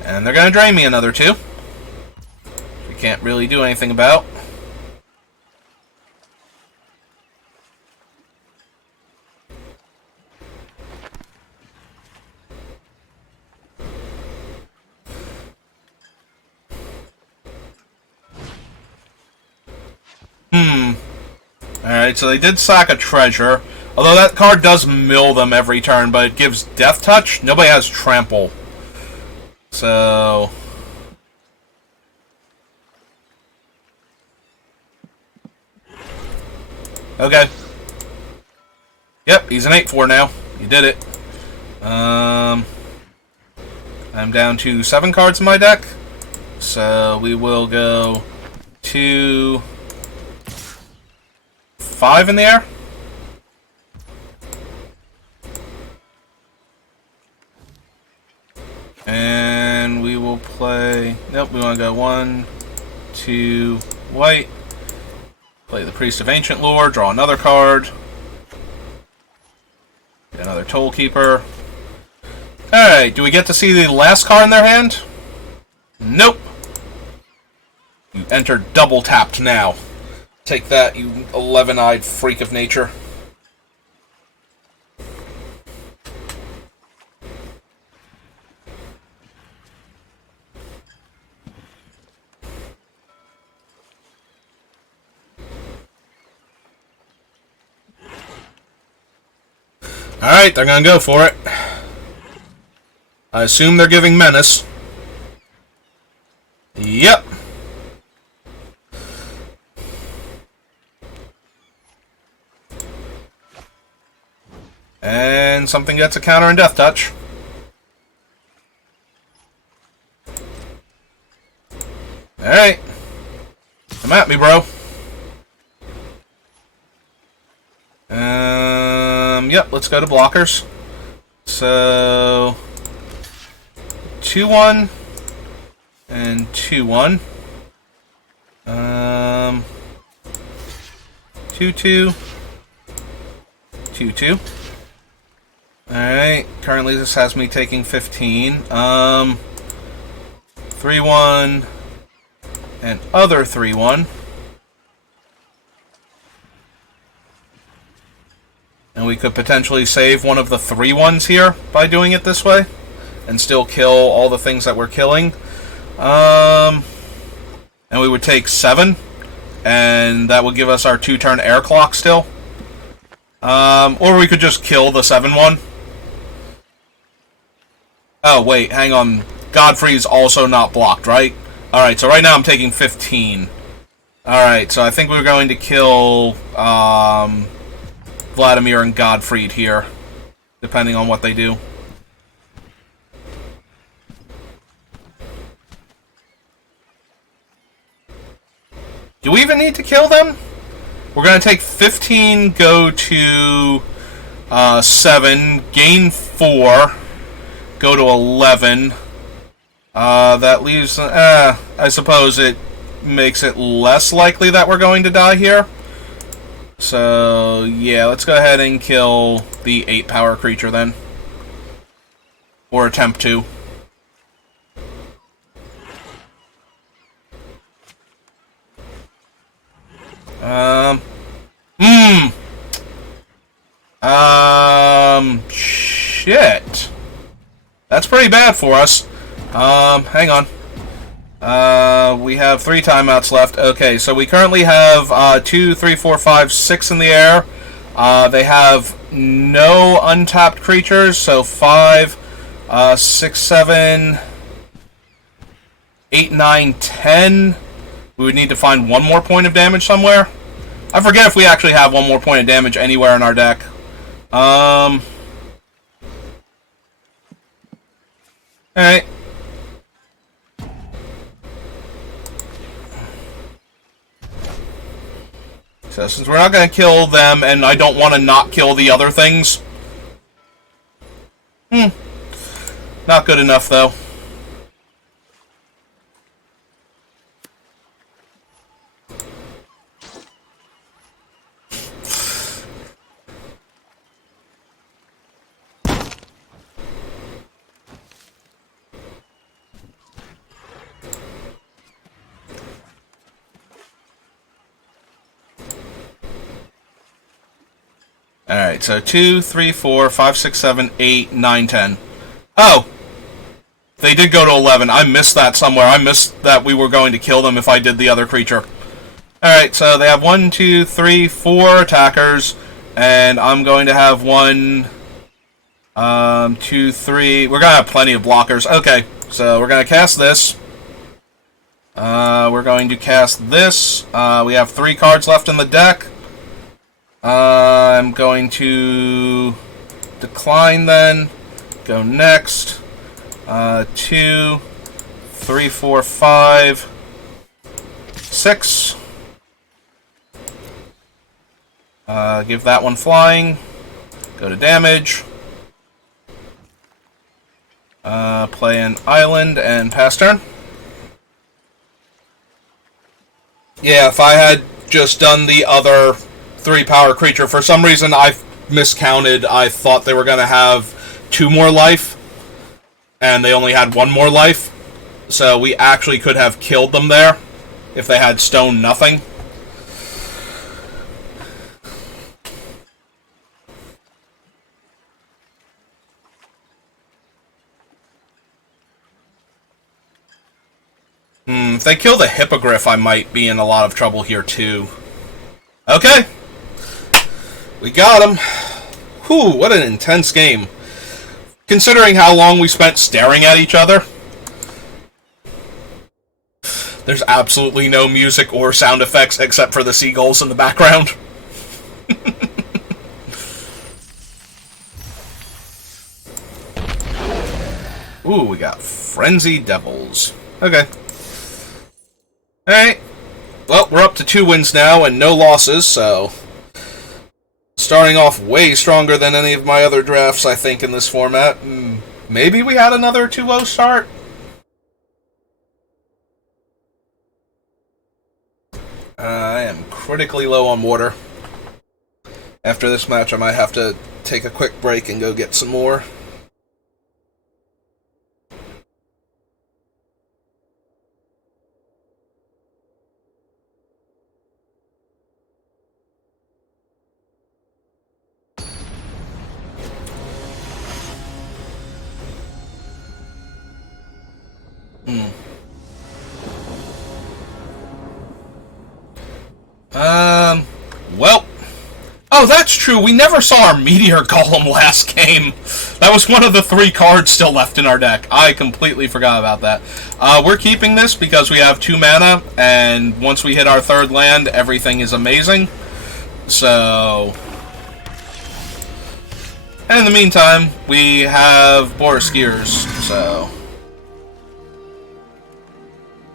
they're going to drain me another 2. We can't really do anything about. Alright, so they did sack a treasure. Although that card does mill them every turn, but it gives Death Touch. Nobody has Trample. So... Okay. Yep, he's an 8-4 now. You did it. I'm down to 7 cards in my deck. So we will go to 5 in the air. And we will play... Nope, we want to go 1, 2, white. Play the Priest of Ancient Lore, draw another card. Get another Toll Keeper. Alright, do we get to see the last card in their hand? Nope. You enter double tapped now. Take that, you 11-eyed freak of nature. Alright, they're gonna go for it. I assume they're giving Menace. Yep. And something gets a counter and Death Touch. Alright. Come at me, bro. Yep, let's go to blockers. So 2-1 and 2-1. 2-2. 2-2. Alright, currently this has me taking 15. 3-1 and other 3-1. And we could potentially save one of the 3-1s here by doing it this way. And still kill all the things that we're killing. And we would take 7. And that would give us our 2-turn air clock still. Or we could just kill the 7-1. Oh, wait, hang on. Godfrey's also not blocked, right? Alright, so right now I'm taking 15. Alright, so I think we're going to kill Vladimir and Godfried here, depending on what they do. Do we even need to kill them? We're going to take 15, go to 7, gain 4, go to 11. That leaves... I suppose it makes it less likely that we're going to die here. So, yeah, let's go ahead and kill the 8-power creature then. Or attempt to. Shit. That's pretty bad for us. Hang on. We have 3 timeouts left. Okay, so we currently have 2, 3, 4, 5, 6 in the air. They have no untapped creatures, so 5, 6, 7, 8, 9, 10. We would need to find one more point of damage somewhere. I forget if we actually have one more point of damage anywhere in our deck. Alright. So since we're not going to kill them, and I don't want to not kill the other things. Not good enough, though. Alright, so 2, 3, 4, 5, 6, 7, 8, 9, 10. Oh! They did go to 11. I missed that somewhere. I missed that we were going to kill them if I did the other creature. Alright, so they have 1, 2, 3, 4 attackers. And I'm going to have 1, 2, 3... We're going to have plenty of blockers. Okay, so we're going to cast this. We're going to cast this. We have 3 cards left in the deck. I'm going to decline then. Go next. 2, 3, 4, 5, 6. Give that one flying. Go to damage. Play an island and pass turn. Yeah, if I had just done the other 3-power creature, for some reason I miscounted. I thought they were going to have 2 more life, and they only had 1 more life. So we actually could have killed them there if they had stone nothing. If they kill the hippogriff, I might be in a lot of trouble here too. Okay. We got him. Whew, what an intense game. Considering how long we spent staring at each other. There's absolutely no music or sound effects except for the seagulls in the background. Ooh, we got Frenzied Devils. Okay. Alright. Well, we're up to 2 wins now and no losses, so... starting off way stronger than any of my other drafts, I think, in this format. Maybe we had another 2-0 start? I am critically low on water. After this match, I might have to take a quick break and go get some more. Well. Oh, that's true. We never saw our Meteor Golem last game. That was one of the 3 cards still left in our deck. I completely forgot about that. We're keeping this because we have 2 mana, and once we hit our 3rd land, everything is amazing. So... and in the meantime, we have Boris Gears, so...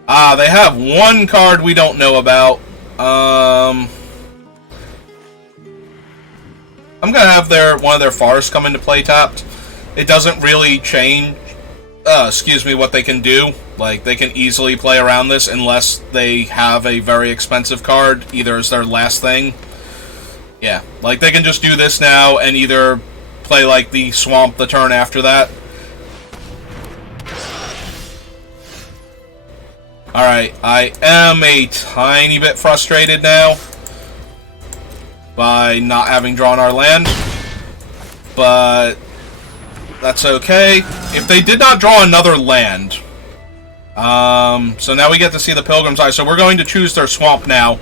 they have 1 card we don't know about. I'm gonna have one of their forests come into play tapped. It doesn't really change, what they can do. Like, they can easily play around this unless they have a very expensive card, either as their last thing. Yeah, like, they can just do this now and either play, like, the swamp the turn after that. Alright, I am a tiny bit frustrated now by not having drawn our land, but that's okay. If they did not draw another land, so now we get to see the Pilgrim's Eye, so we're going to choose their swamp now,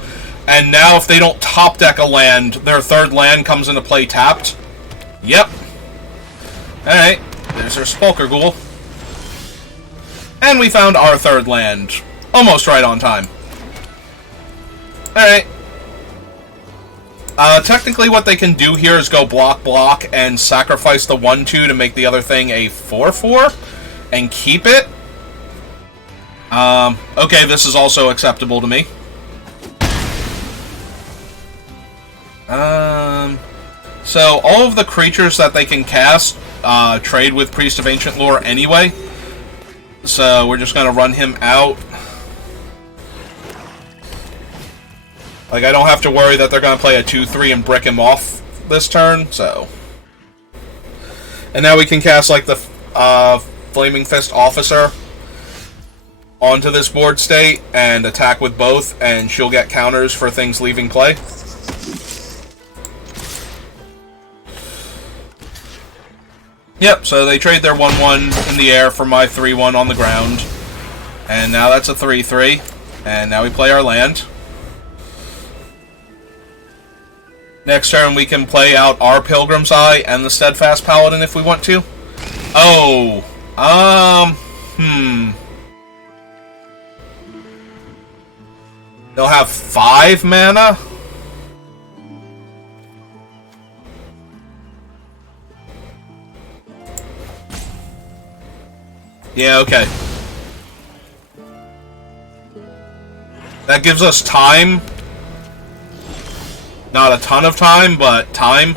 and now if they don't top deck a land, their 3rd land comes into play tapped. Yep. Alright, there's their Spulker Ghoul. And we found our 3rd land. Almost right on time. Alright. Technically what they can do here is go block, and sacrifice the 1-2 to make the other thing a 4-4, and keep it. Okay, this is also acceptable to me. So, all of the creatures that they can cast, trade with Priest of Ancient Lore anyway. So, we're just gonna run him out. Like, I don't have to worry that they're going to play a 2-3 and brick him off this turn, so... and now we can cast, like, the Flaming Fist Officer onto this board state and attack with both, and she'll get counters for things leaving play. Yep, so they trade their 1-1 in the air for my 3-1 on the ground. And now that's a 3-3. And now we play our land. Next turn, we can play out our Pilgrim's Eye and the Steadfast Paladin if we want to. Oh, They'll have 5 mana? Yeah, okay. That gives us time. Not a ton of time, but time.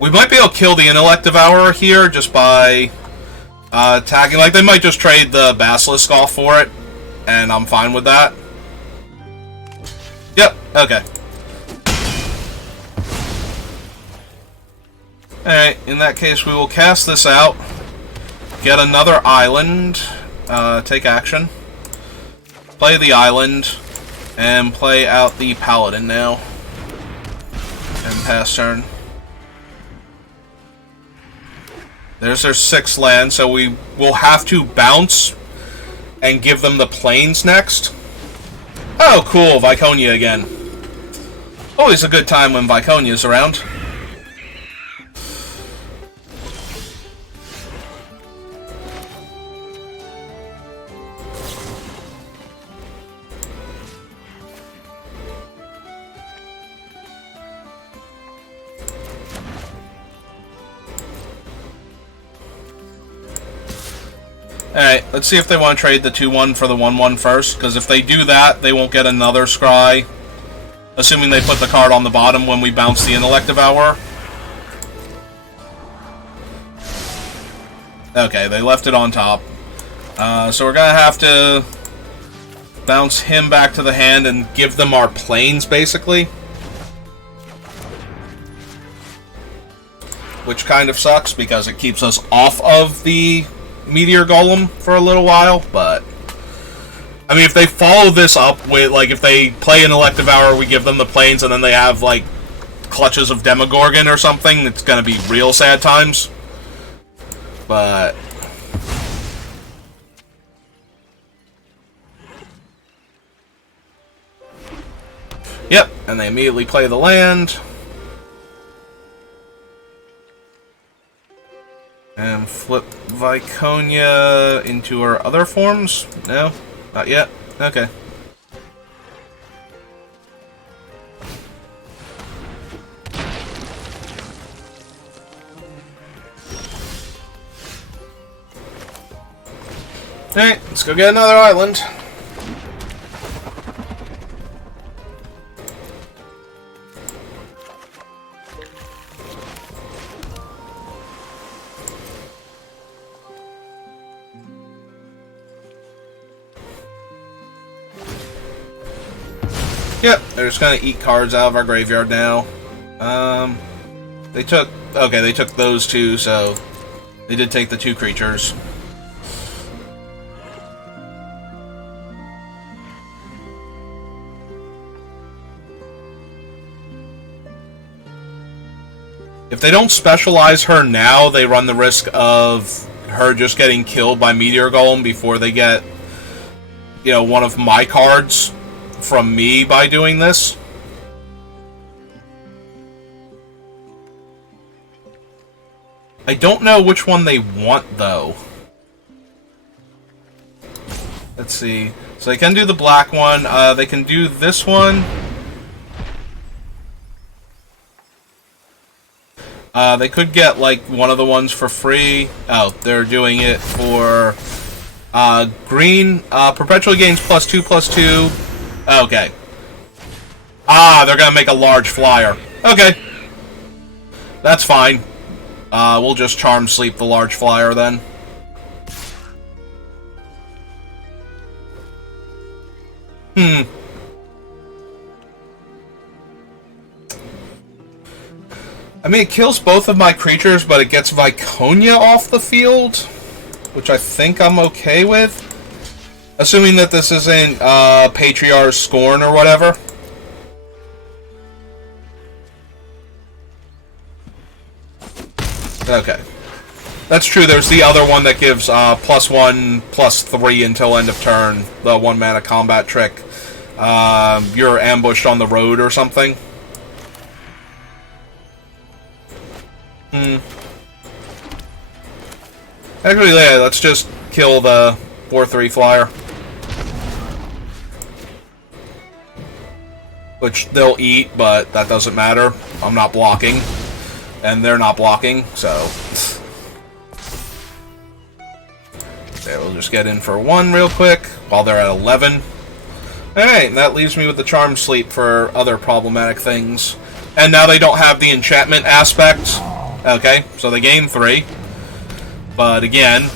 We might be able to kill the Intellect Devourer here just by attacking. Like, they might just trade the Basilisk off for it, and I'm fine with that. Yep, okay. Alright, in that case, we will cast this out, get another island, take action, play the island, and play out the Paladin now, and pass turn. There's their 6th land, so we will have to bounce and give them the plains next. Oh, cool, Viconia again. Always a good time when Viconia's around. Alright, let's see if they want to trade the 2-1 for the 1-1 first, because if they do that, they won't get another scry. Assuming they put the card on the bottom when we bounce the Intellect Devourer. Okay, they left it on top. So we're going to have to bounce him back to the hand and give them our plains, basically. Which kind of sucks, because it keeps us off of the Meteor Golem for a little while, but I mean, if they follow this up with, like, if they play an Elective Hour, we give them the plains, and then they have, like, clutches of Demogorgon or something, it's gonna be real sad times. But yep, and they immediately play the land. And flip Viconia into her other forms? No? Not yet? Okay. Alright, let's go get another island. Yep, they're just gonna eat cards out of our graveyard now. They took those two, so they did take the 2 creatures. If they don't specialize her now, they run the risk of her just getting killed by Meteor Golem before they get, you know, one of my cards from me by doing this. I don't know which one they want, though. Let's see. So they can do the black one. They can do this one. They could get, like, one of the ones for free. Oh, they're doing it for green. Perpetually gains +2/+2. Okay. They're gonna make a large flyer. Okay. That's fine. We'll just Charm Sleep the large flyer then. I mean, it kills both of my creatures, but it gets Viconia off the field, which I think I'm okay with. Assuming that this isn't Patriarch's Scorn or whatever. Okay. That's true, there's the other one that gives +1/+3 until end of turn. The 1-mana combat trick. You're ambushed on the road or something. Actually, yeah, let's just kill the 4/3 flyer. Which they'll eat, but that doesn't matter. I'm not blocking. And they're not blocking, so... Okay, we'll just get in for 1 real quick, while they're at 11. Alright, and that leaves me with the Charm Sleep for other problematic things. And now they don't have the enchantment aspect. Okay, so they gain 3. But again,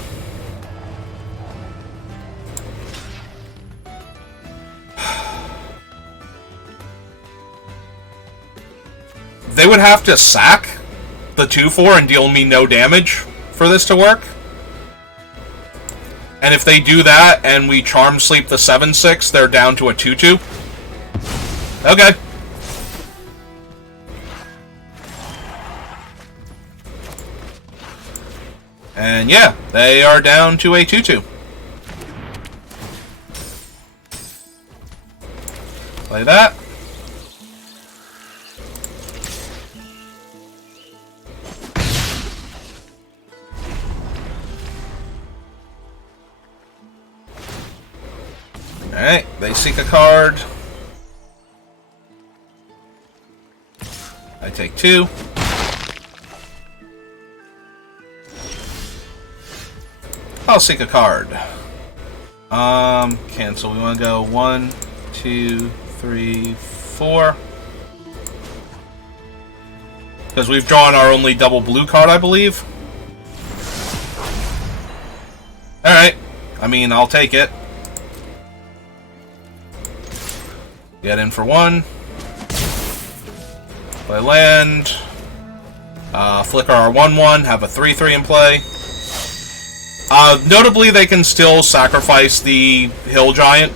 they would have to sack the 2/4 and deal me no damage for this to work. And if they do that and we Charm Sleep the 7/6, they're down to a 2/2. Okay. And yeah, they are down to a 2/2. Play that. Alright, they seek a card. I take 2. I'll seek a card. Cancel. We want to go 1, 2, 3, 4. Because we've drawn our only double blue card, I believe. Alright. I mean, I'll take it. Get in for 1. Play land. Flicker our 1/1. Have a 3/3 in play. Notably, they can still sacrifice the Hill Giant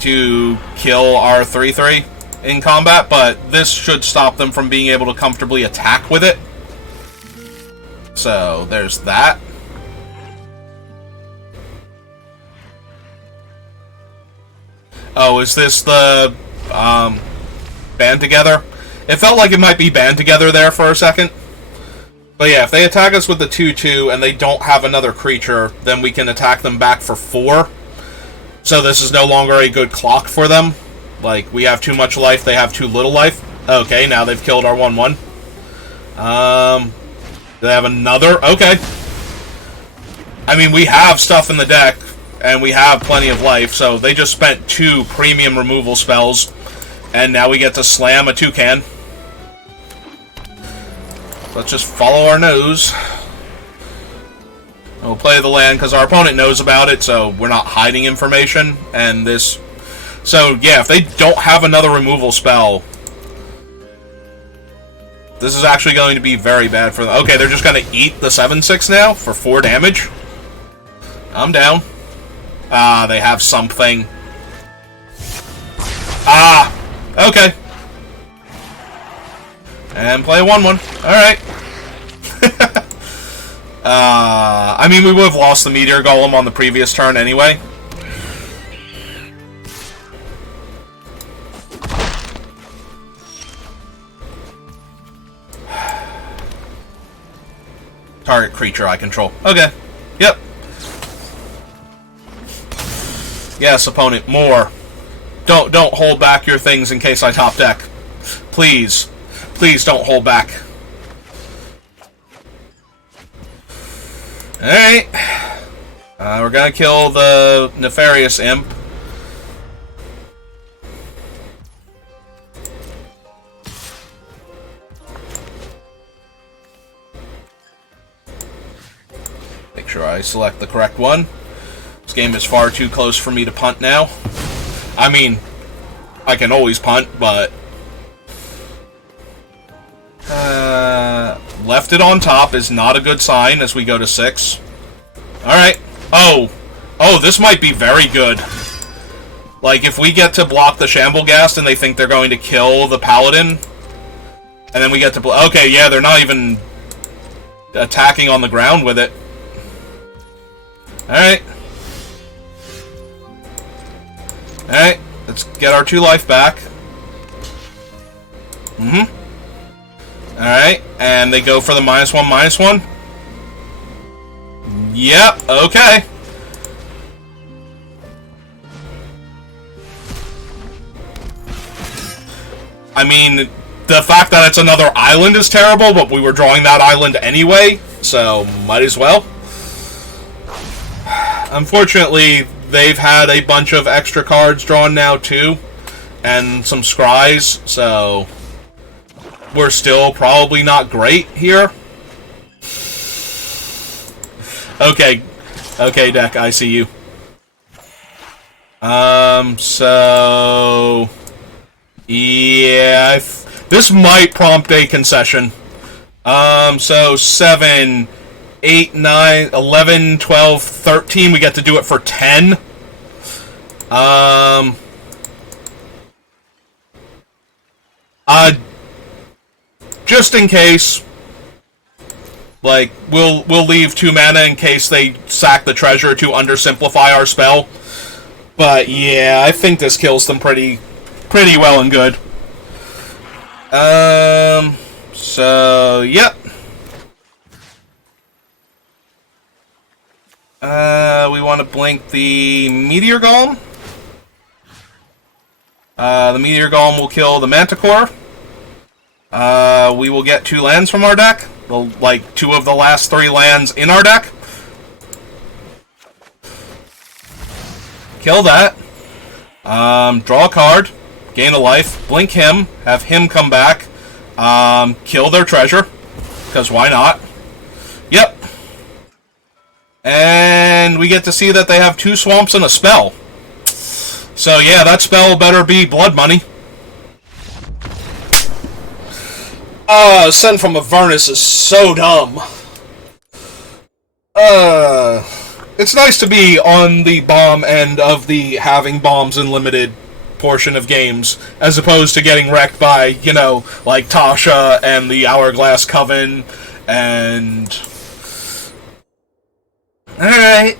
to kill our 3/3 in combat, but this should stop them from being able to comfortably attack with it. So, there's that. Oh, is this the band together? It felt like it might be band together there for a second. But yeah, if they attack us with the 2/2 and they don't have another creature, then we can attack them back for 4. So this is no longer a good clock for them. Like, we have too much life, they have too little life. Okay, now they've killed our 1/1. They have another? Okay. I mean, we have stuff in the deck, and we have plenty of life, so they just spent 2 premium removal spells, and now we get to slam a toucan. Let's just follow our nose. We'll play the land because our opponent knows about it, so we're not hiding information. And this... So, yeah, if they don't have another removal spell, this is actually going to be very bad for them. Okay, they're just going to eat the 7/6 now for 4 damage. I'm down. They have something. Okay. And play 1/1. Alright. I mean, we would have lost the Meteor Golem on the previous turn anyway. Target creature I control. Okay. Yep. Yes, opponent, more. Don't hold back your things in case I top deck. Please. Please don't hold back. Alright. We're gonna kill the Nefarious Imp. Make sure I select the correct one. This game is far too close for me to punt now. I mean, I can always punt, but... left it on top is not a good sign as we go to 6. Alright. Oh, this might be very good. Like, if we get to block the Shamblegast and they think they're going to kill the Paladin, and then we get to... Okay, yeah, they're not even attacking on the ground with it. Alright. Alright, let's get our 2 life back. Alright, and they go for the -1/-1. Yep, okay. I mean, the fact that it's another island is terrible, but we were drawing that island anyway, so might as well. Unfortunately, they've had a bunch of extra cards drawn now, too, and some scries, so... we're still probably not great here. Okay. Okay, deck, I see you. So... yeah, This might prompt a concession. So 7, 8, 9, 11, 12, 13. We get to do it for 10. Just in case, like, we'll leave 2 mana in case they sack the treasure to undersimplify our spell. But yeah, I think this kills them pretty well and good. So yep. We want to blink the Meteor Golem. The Meteor Golem will kill the Manticore. We will get 2 lands from our deck. Well, like 2 of the last 3 lands in our deck. Kill that. Draw a card. Gain a life. Blink him. Have him come back. Kill their treasure. Because why not? Yep. And we get to see that they have 2 swamps and a spell. So yeah, that spell better be blood money. Send from Avernus is so dumb. It's nice to be on the bomb end of the having bombs in limited portion of games, as opposed to getting wrecked by, you know, like Tasha and the Hourglass Coven, and... Alright.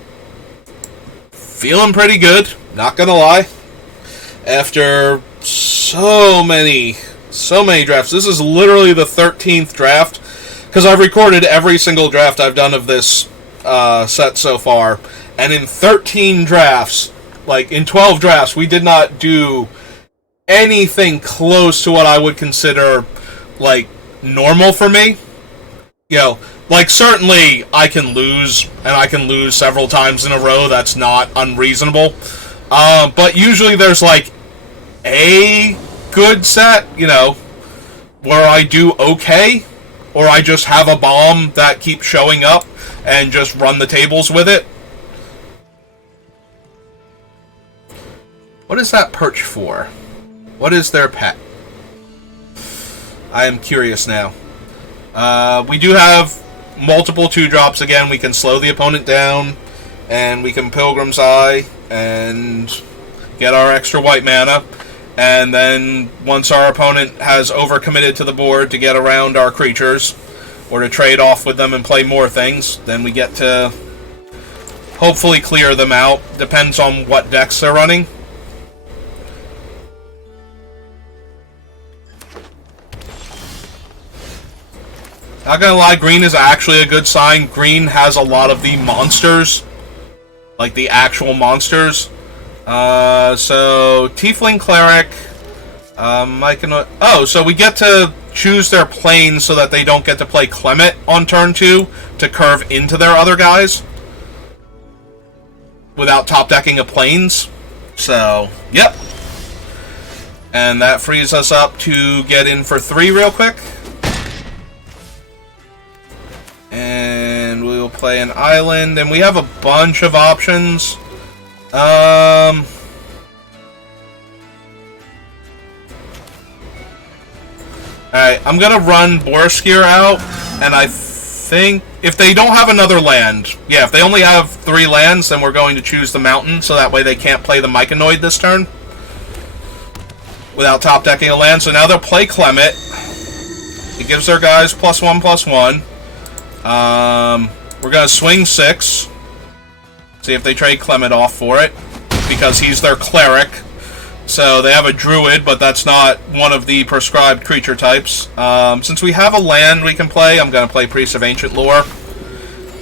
Feeling pretty good, not gonna lie. After so many drafts. This is literally the 13th draft, because I've recorded every single draft I've done of this set so far, and in 13 drafts, like in 12 drafts, we did not do anything close to what I would consider, like, normal for me. You know, like, certainly I can lose, and I can lose several times in a row, that's not unreasonable, but usually there's, like, a good set, you know, where I do okay, or I just have a bomb that keeps showing up and just run the tables with it. What is that perch for? What is their pet? I am curious now. We do have multiple 2-drops again. We can slow the opponent down, and we can Pilgrim's Eye and get our extra white mana. And then, once our opponent has overcommitted to the board to get around our creatures, or to trade off with them and play more things, then we get to hopefully clear them out. Depends on what decks they're running. Not gonna lie, green is actually a good sign. Green has a lot of the monsters, like the actual monsters. So Tiefling Cleric, so we get to choose their planes so that they don't get to play Clement on turn 2 to curve into their other guys without top decking a planes. So, yep. And that frees us up to get in for 3 real quick. And we'll play an island, and we have a bunch of options. Alright, I'm gonna run Borskir out, and I think if they don't have another land, yeah, if they only have 3 lands, then we're going to choose the mountain, so that way they can't play the Myconid this turn without top decking a land. So now they'll play Clement. It gives their guys +1/+1. We're gonna swing 6. See if they trade Clement off for it, because he's their Cleric. So they have a Druid, but that's not one of the prescribed creature types. Since we have a land we can play, I'm going to play Priest of Ancient Lore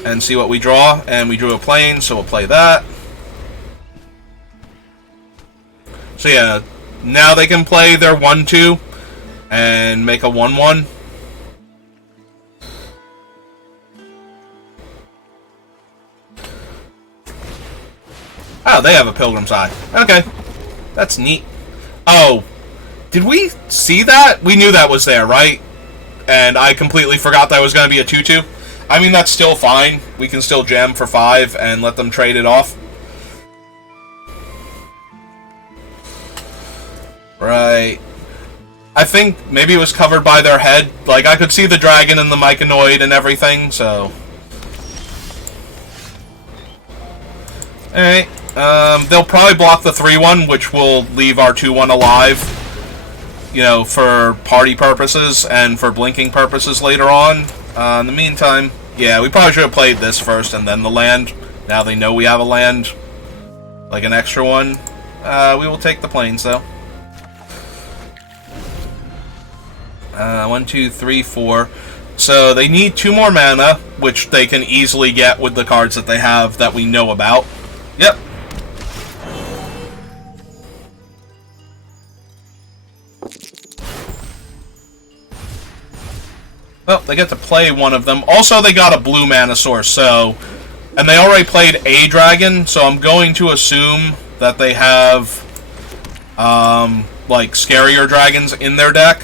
and see what we draw. And we drew a plane, so we'll play that. So yeah, now they can play their 1/2 and make a 1/1. Oh, they have a Pilgrim's Eye. Okay. That's neat. Oh, did we see that? We knew that was there, right? And I completely forgot that was going to be a 2/2. I mean, that's still fine. We can still jam for 5 and let them trade it off. Right. I think maybe it was covered by their head. Like, I could see the dragon and the myconoid and everything, so... Alright. They'll probably block the 3-1, which will leave our 2-1 alive. You know, for party purposes and for blinking purposes later on. In the meantime, yeah, we probably should have played this first and then the land. Now they know we have a land. Like an extra one. We will take the plains, though. 1, 2, 3, 4. So they need 2 more mana, which they can easily get with the cards that they have that we know about. Yep. Well, they get to play one of them. Also, they got a blue mana source, so... And they already played a dragon, so I'm going to assume that they have, like, scarier dragons in their deck.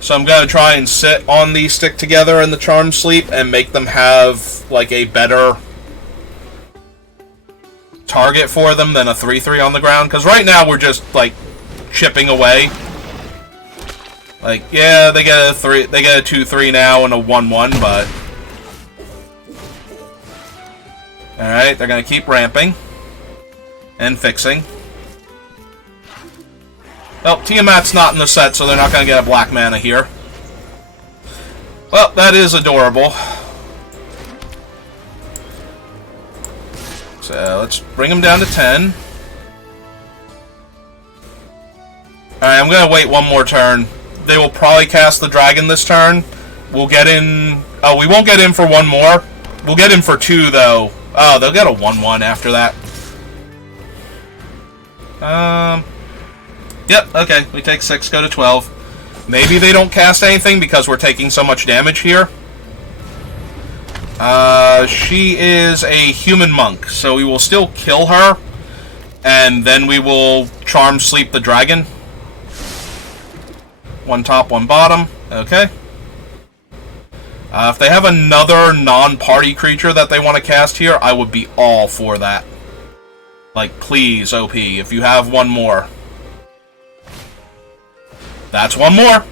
So I'm going to try and sit on the Stick Together and the Charm Sleep and make them have, like, a better target for them than a 3-3 on the ground. Because right now we're just, like, chipping away. Like, yeah, they get a 2-3 now and a 1-1, but... Alright, they're going to keep ramping. And fixing. Well, Tiamat's not in the set, so they're not going to get a black mana here. Well, that is adorable. So, let's bring them down to 10. Alright, I'm going to wait one more turn. They will probably cast the dragon this turn. We'll get in... Oh, we won't get in for one more. We'll get in for 2, though. Oh, they'll get a 1-1 after that. Yep, okay. We take 6, go to 12. Maybe they don't cast anything because we're taking so much damage here. She is a human monk, so we will still kill her. And then we will Charm Sleep the dragon. 1 top, 1 bottom. Okay. If they have another non-party creature that they want to cast here, I would be all for that. Like, please, OP, if you have one more. That's one more.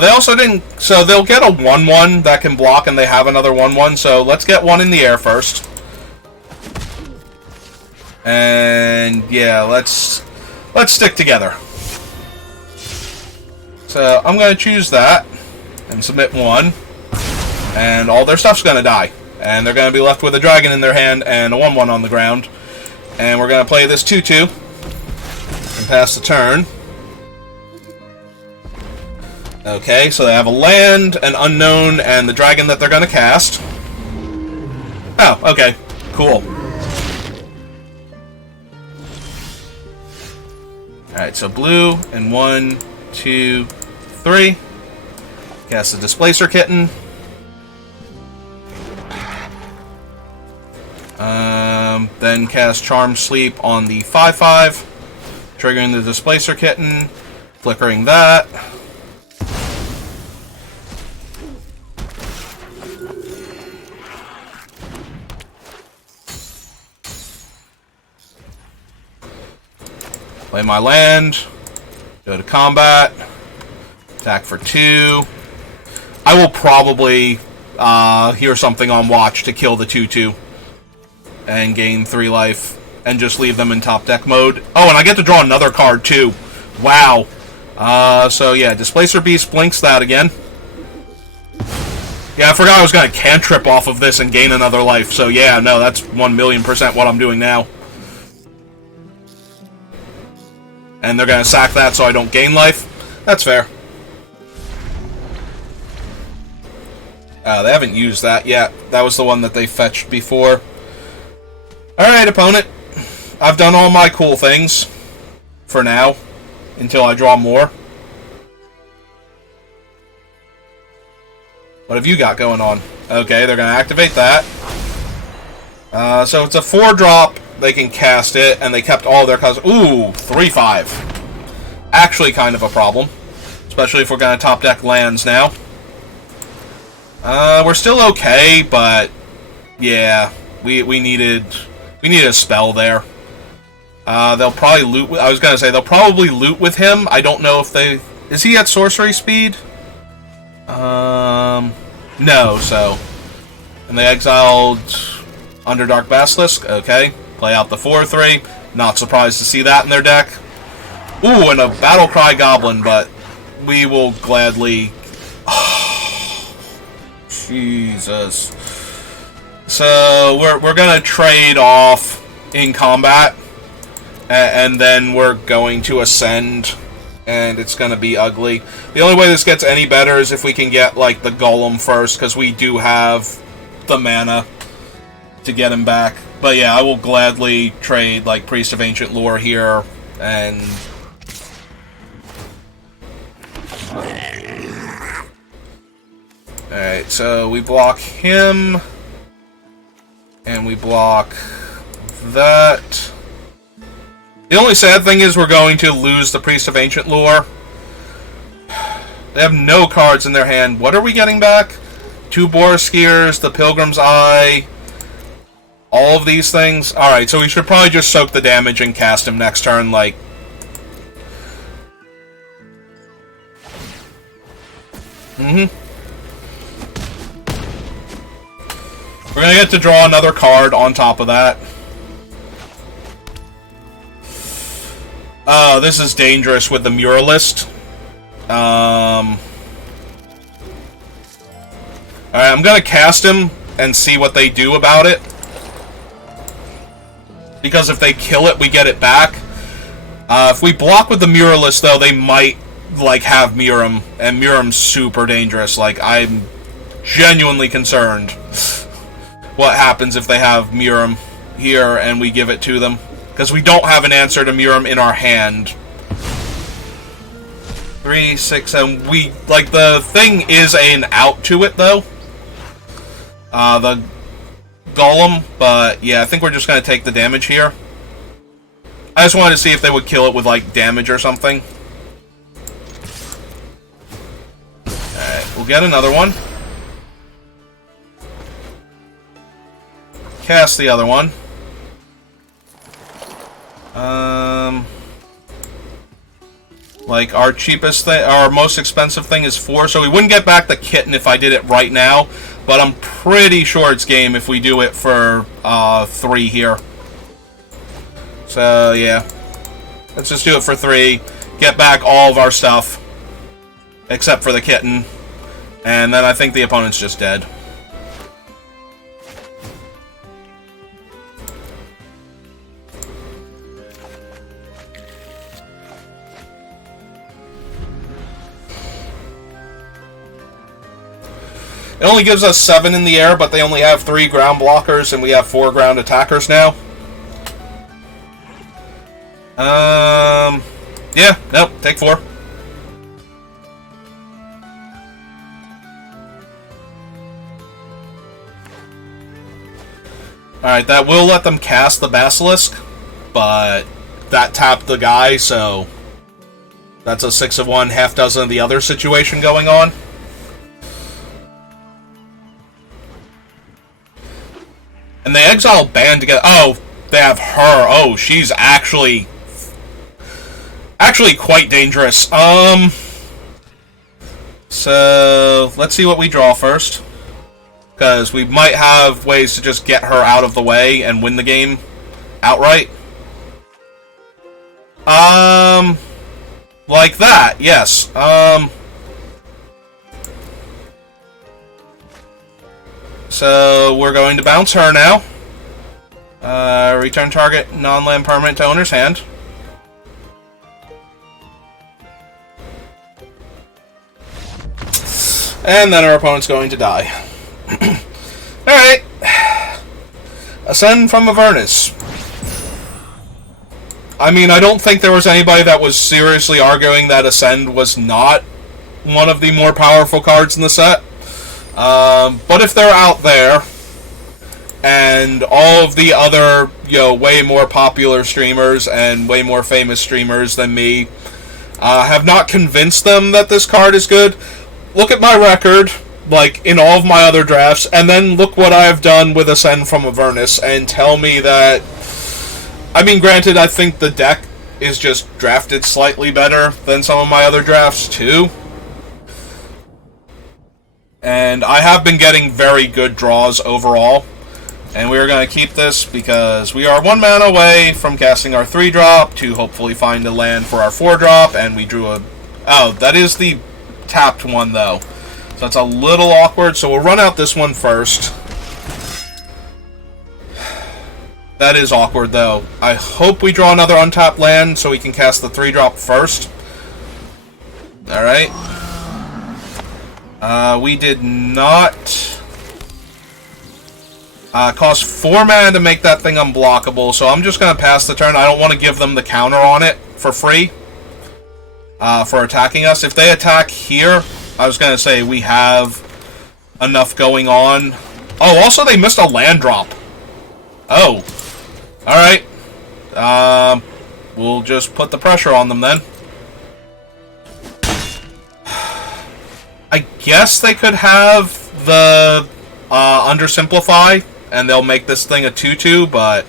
They also didn't... So they'll get a 1-1 that can block, and they have another 1-1. So let's get one in the air first. And yeah, let's stick together. So I'm going to choose that and submit 1. And all their stuff's going to die. And they're going to be left with a dragon in their hand and a 1-1 on the ground. And we're going to play this 2-2 and pass the turn. Okay, so they have a land, an unknown, and the dragon that they're going to cast. Oh, okay. Cool. Alright, so blue, and 1, 2, 3. Cast the Displacer Kitten. Then cast Charm Sleep on the 5-5. Triggering the Displacer Kitten. Flickering that. Play my land, go to combat, attack for 2. I will probably hear something on watch to kill the 2-2 and gain 3 life and just leave them in top deck mode. Oh, and I get to draw another card too. Wow. So yeah, Displacer Beast blinks that again. Yeah, I forgot I was going to cantrip off of this and gain another life. So yeah, no, that's 1,000,000% what I'm doing now. And they're going to sack that so I don't gain life. That's fair. They haven't used that yet. That was the one that they fetched before. Alright, opponent. I've done all my cool things. For now. Until I draw more. What have you got going on? Okay, they're going to activate that. So it's a 4-drop. They can cast it, and they kept all their cards. Ooh, 3-5. Actually kind of a problem. especially if we're going to top deck lands now. We're still okay, but yeah, we needed a spell there. They'll probably loot. I was gonna say they'll probably loot with him. I don't know if they. Is he at sorcery speed? No. So, and they exiled Underdark Basilisk. Okay, play out the 4/3. Not surprised to see that in their deck. Ooh, and a Battlecry Goblin, but we will gladly. Jesus. So we're gonna trade off in combat, and then we're going to ascend, and it's gonna be ugly. The only way this gets any better is if we can get like the Golem first, because we do have the mana to get him back. But yeah, I will gladly trade like Priest of Ancient Lore here, and alright, so we block him, and we block that. The only sad thing is we're going to lose the Priest of Ancient Lore. They have no cards in their hand. What are we getting back? 2 Boreskiers, the Pilgrim's Eye, all of these things. Alright, so we should probably just soak the damage and cast him next turn, like... We're gonna get to draw another card on top of that. Oh, this is dangerous with the Muralist. Alright, I'm gonna cast him and see what they do about it. Because if they kill it, we get it back. If we block with the Muralist, though, they might, like, have Muram. And Muram's super dangerous. Like, I'm genuinely concerned what happens if they have Muram here and we give it to them. Because we don't have an answer to Muram in our hand. 3, 6, and we... Like, the thing is an out to it, though. The Golem, but yeah, I think we're just going to take the damage here. I just wanted to see if they would kill it with, like, damage or something. Alright, we'll get another one. Cast the other one. Like, our cheapest thing, our most expensive thing is 4, so we wouldn't get back the kitten if I did it right now, but I'm pretty sure it's game if we do it for 3 here. So, yeah. Let's just do it for 3, get back all of our stuff, except for the kitten, and then I think the opponent's just dead. It only gives us 7 in the air, but they only have 3 ground blockers, and we have 4 ground attackers now. Yeah, nope, take 4. Alright, that will let them cast the Basilisk, but that tapped the guy, so that's a 6 of one, half dozen of the other situation going on. And they exile band together. Oh, they have her. Oh, she's actually quite dangerous. So let's see what we draw first, because we might have ways to just get her out of the way and win the game outright. Like that, yes. So we're going to bounce her now. Return target non-land permanent to owner's hand. And then our opponent's going to die. Alright. Ascend from Avernus. I mean, I don't think there was anybody that was seriously arguing that Ascend was not one of the more powerful cards in the set. But if they're out there, and all of the other, way more popular streamers and way more famous streamers than me Have not convinced them that this card is good. Look at my record, like, in all of my other drafts, and then look what I've done with Ascend from Avernus, and tell me that... I mean, granted, I think the deck is just drafted slightly better than some of my other drafts, too. And I have been getting very good draws overall. And we are going to keep this because we are 1 mana away from casting our 3-drop to hopefully find a land for our 4-drop, and we drew a... Oh, that is the tapped one, though. So that's a little awkward, so we'll run out this one first. That is awkward, though. I hope we draw another untapped land so we can cast the 3-drop first. Alright. We did not... cost 4 mana to make that thing unblockable, so I'm just going to pass the turn. I don't want to give them the counter on it for free for attacking us. If they attack here, I was going to say we have enough going on. Oh, also they missed a land drop. Oh. Alright. We'll just put the pressure on them then. I guess they could have the undersimplify, and they'll make this thing a 2/2, but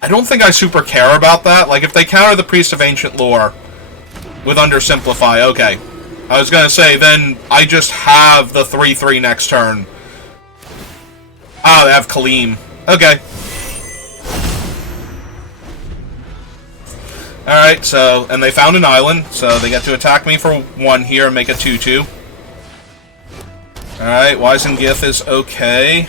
I don't think I super care about that. Like, if they counter the Priest of Ancient Lore with undersimplify, okay. I was gonna say, then I just have the 3/3 next turn. Ah, they have Kaleem. Okay. Alright, so, and they found an island, so they get to attack me for 1 here and make a 2/2. Alright, Wisengith is okay.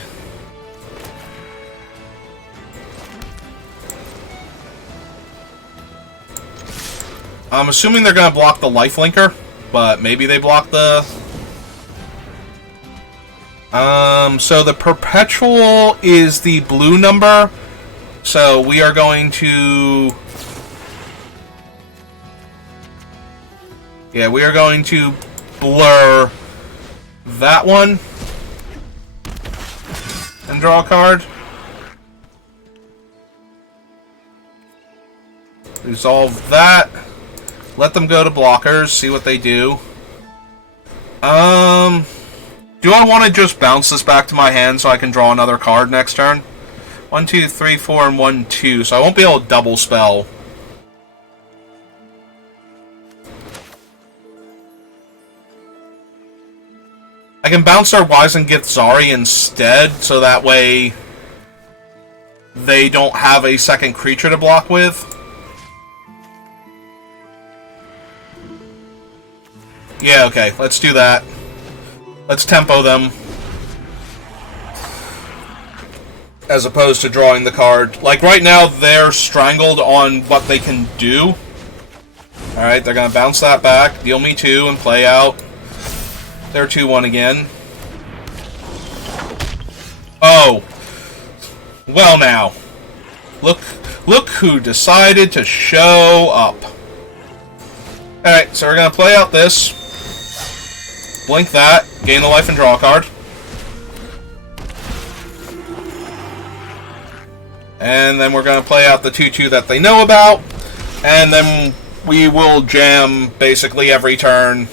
I'm assuming they're going to block the lifelinker, but maybe they block the... So the Perpetual is the blue number, so we are going to... Yeah, we are going to blur that one and draw a card. Resolve that. Let them go to blockers, see what they do. Do I want to just bounce this back to my hand so I can draw another card next turn? 1, 2, 3, 4, and 1, 2. So I won't be able to double spell. I can bounce our Wisengith Zari instead, so that way they don't have a second creature to block with. Yeah, okay, let's do that. Let's tempo them. As opposed to drawing the card. Like, right now, they're strangled on what they can do. Alright, they're gonna bounce that back, deal me 2, and play out. They're 2-1 again. Oh. Well now. Look who decided to show up. Alright, so we're gonna play out this. Blink that, gain a life and draw a card. And then we're going to play out the 2/2 that they know about. And then we will jam basically every turn.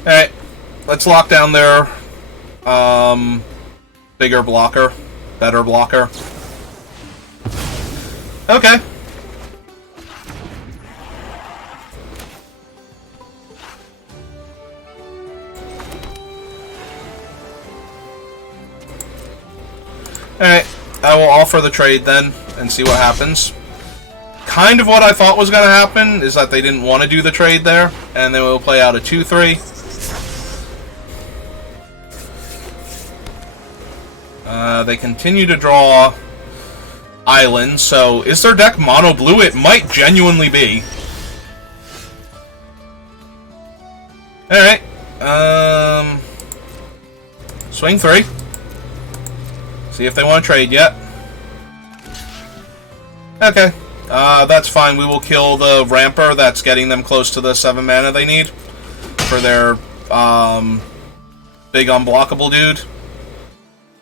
Alright, let's lock down their bigger blocker, better blocker. Okay. Alright, I will offer the trade then, and see what happens. Kind of what I thought was going to happen is that they didn't want to do the trade there, and then we'll play out a 2/3. They continue to draw islands, so is their deck mono blue? It might genuinely be. Alright. Swing 3. See if they want to trade yet. Okay. That's fine. We will kill the Ramper that's getting them close to the 7 mana they need for their big unblockable dude.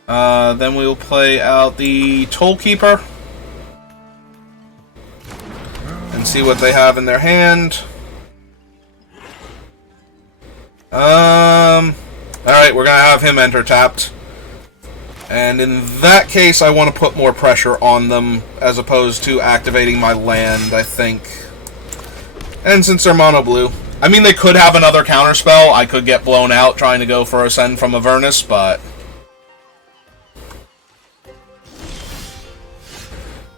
Then we will play out the Toll Keeper and see what they have in their hand. Alright, we're gonna have him enter tapped. And in that case, I want to put more pressure on them as opposed to activating my land, I think. And since they're mono blue, I mean, they could have another counterspell. I could get blown out trying to go for Ascend from Avernus, but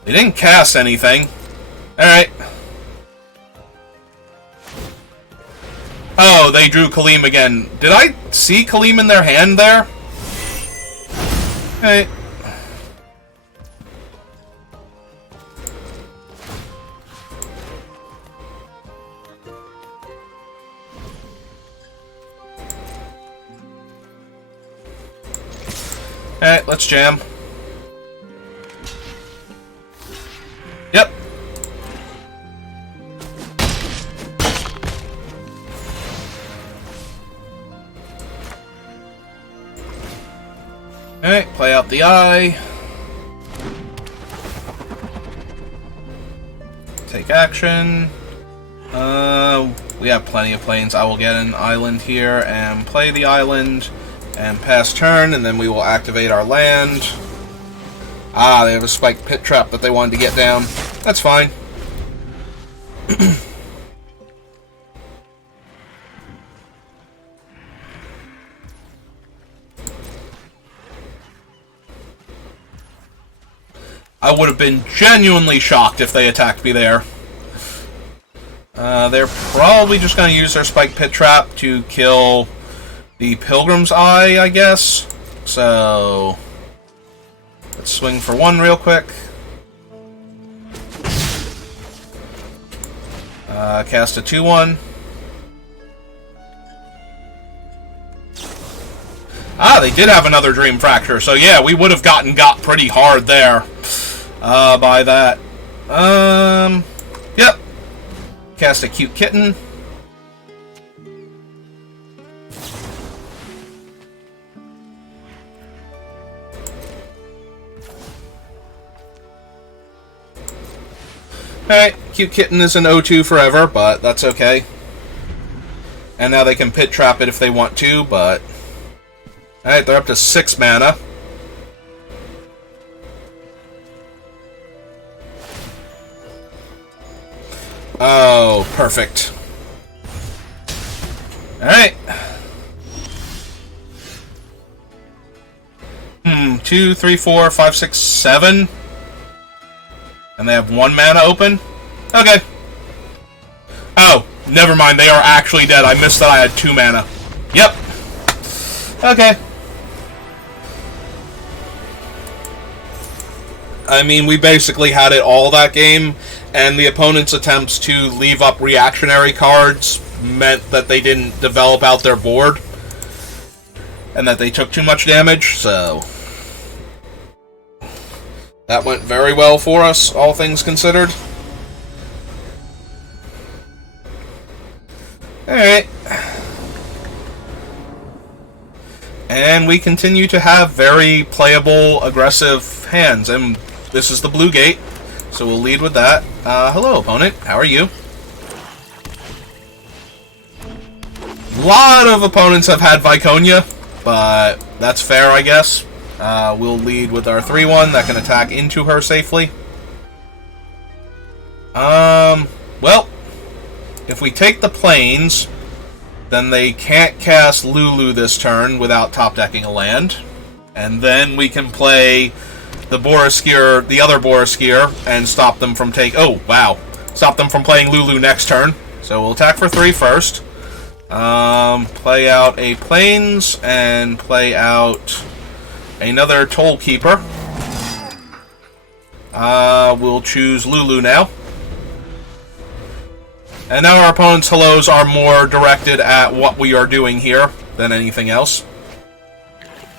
they didn't cast anything. Alright. Oh, they drew Kaleem again. Did I see Kaleem in their hand there? Alright. Alright, let's jam. Yep. Alright, play out the eye. Take action. We have plenty of planes. I will get an island here and play the island and pass turn, and then we will activate our land. Ah, they have a spiked pit trap that they wanted to get down. That's fine. I would have been genuinely shocked if they attacked me there. They're probably just going to use their spiked pit trap to kill the Pilgrim's Eye, I guess. So let's swing for 1 real quick. Cast a 2/1. Ah, they did have another Dream Fracture, so yeah, we would have got pretty hard there by that. Yep. Cast a Cute Kitten. Alright, Cute Kitten is an O2 forever, but that's okay. And now they can pit trap it if they want to, but alright, they're up to 6 mana. Oh, perfect. Alright. 2, 3, 4, 5, 6, 7. And they have 1 mana open? Okay. Oh, never mind. They are actually dead. I missed that I had 2 mana. Yep. Okay. I mean, we basically had it all that game, and the opponent's attempts to leave up reactionary cards meant that they didn't develop out their board, and that they took too much damage, so that went very well for us, all things considered. Alright. And we continue to have very playable, aggressive hands, and this is the blue gate, so we'll lead with that. Hello, opponent. How are you? A lot of opponents have had Viconia, but that's fair, I guess. We'll lead with our 3/1 that can attack into her safely. Well, if we take the plains, then they can't cast Lulu this turn without top-decking a land. And then we can play the Boroskir, the other Boroskir, and stop them from stop them from playing Lulu next turn. So we'll attack for 3 first. Play out a plains and play out another Toll Keeper. We'll choose Lulu now. And now our opponent's hellos are more directed at what we are doing here than anything else.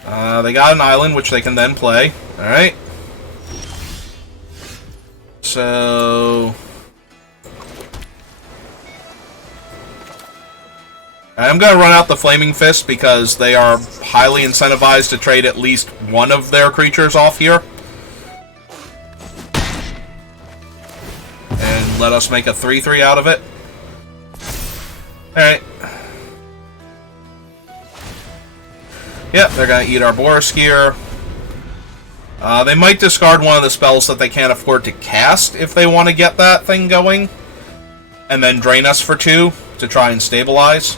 They got an island, which they can then play. Alright. So... I'm going to run out the Flaming Fist because they are highly incentivized to trade at least one of their creatures off here. And let us make a 3/3 out of it. Alright. Yep, they're going to eat our Boriskier. They might discard one of the spells that they can't afford to cast if they want to get that thing going. And then drain us for 2 to try and stabilize.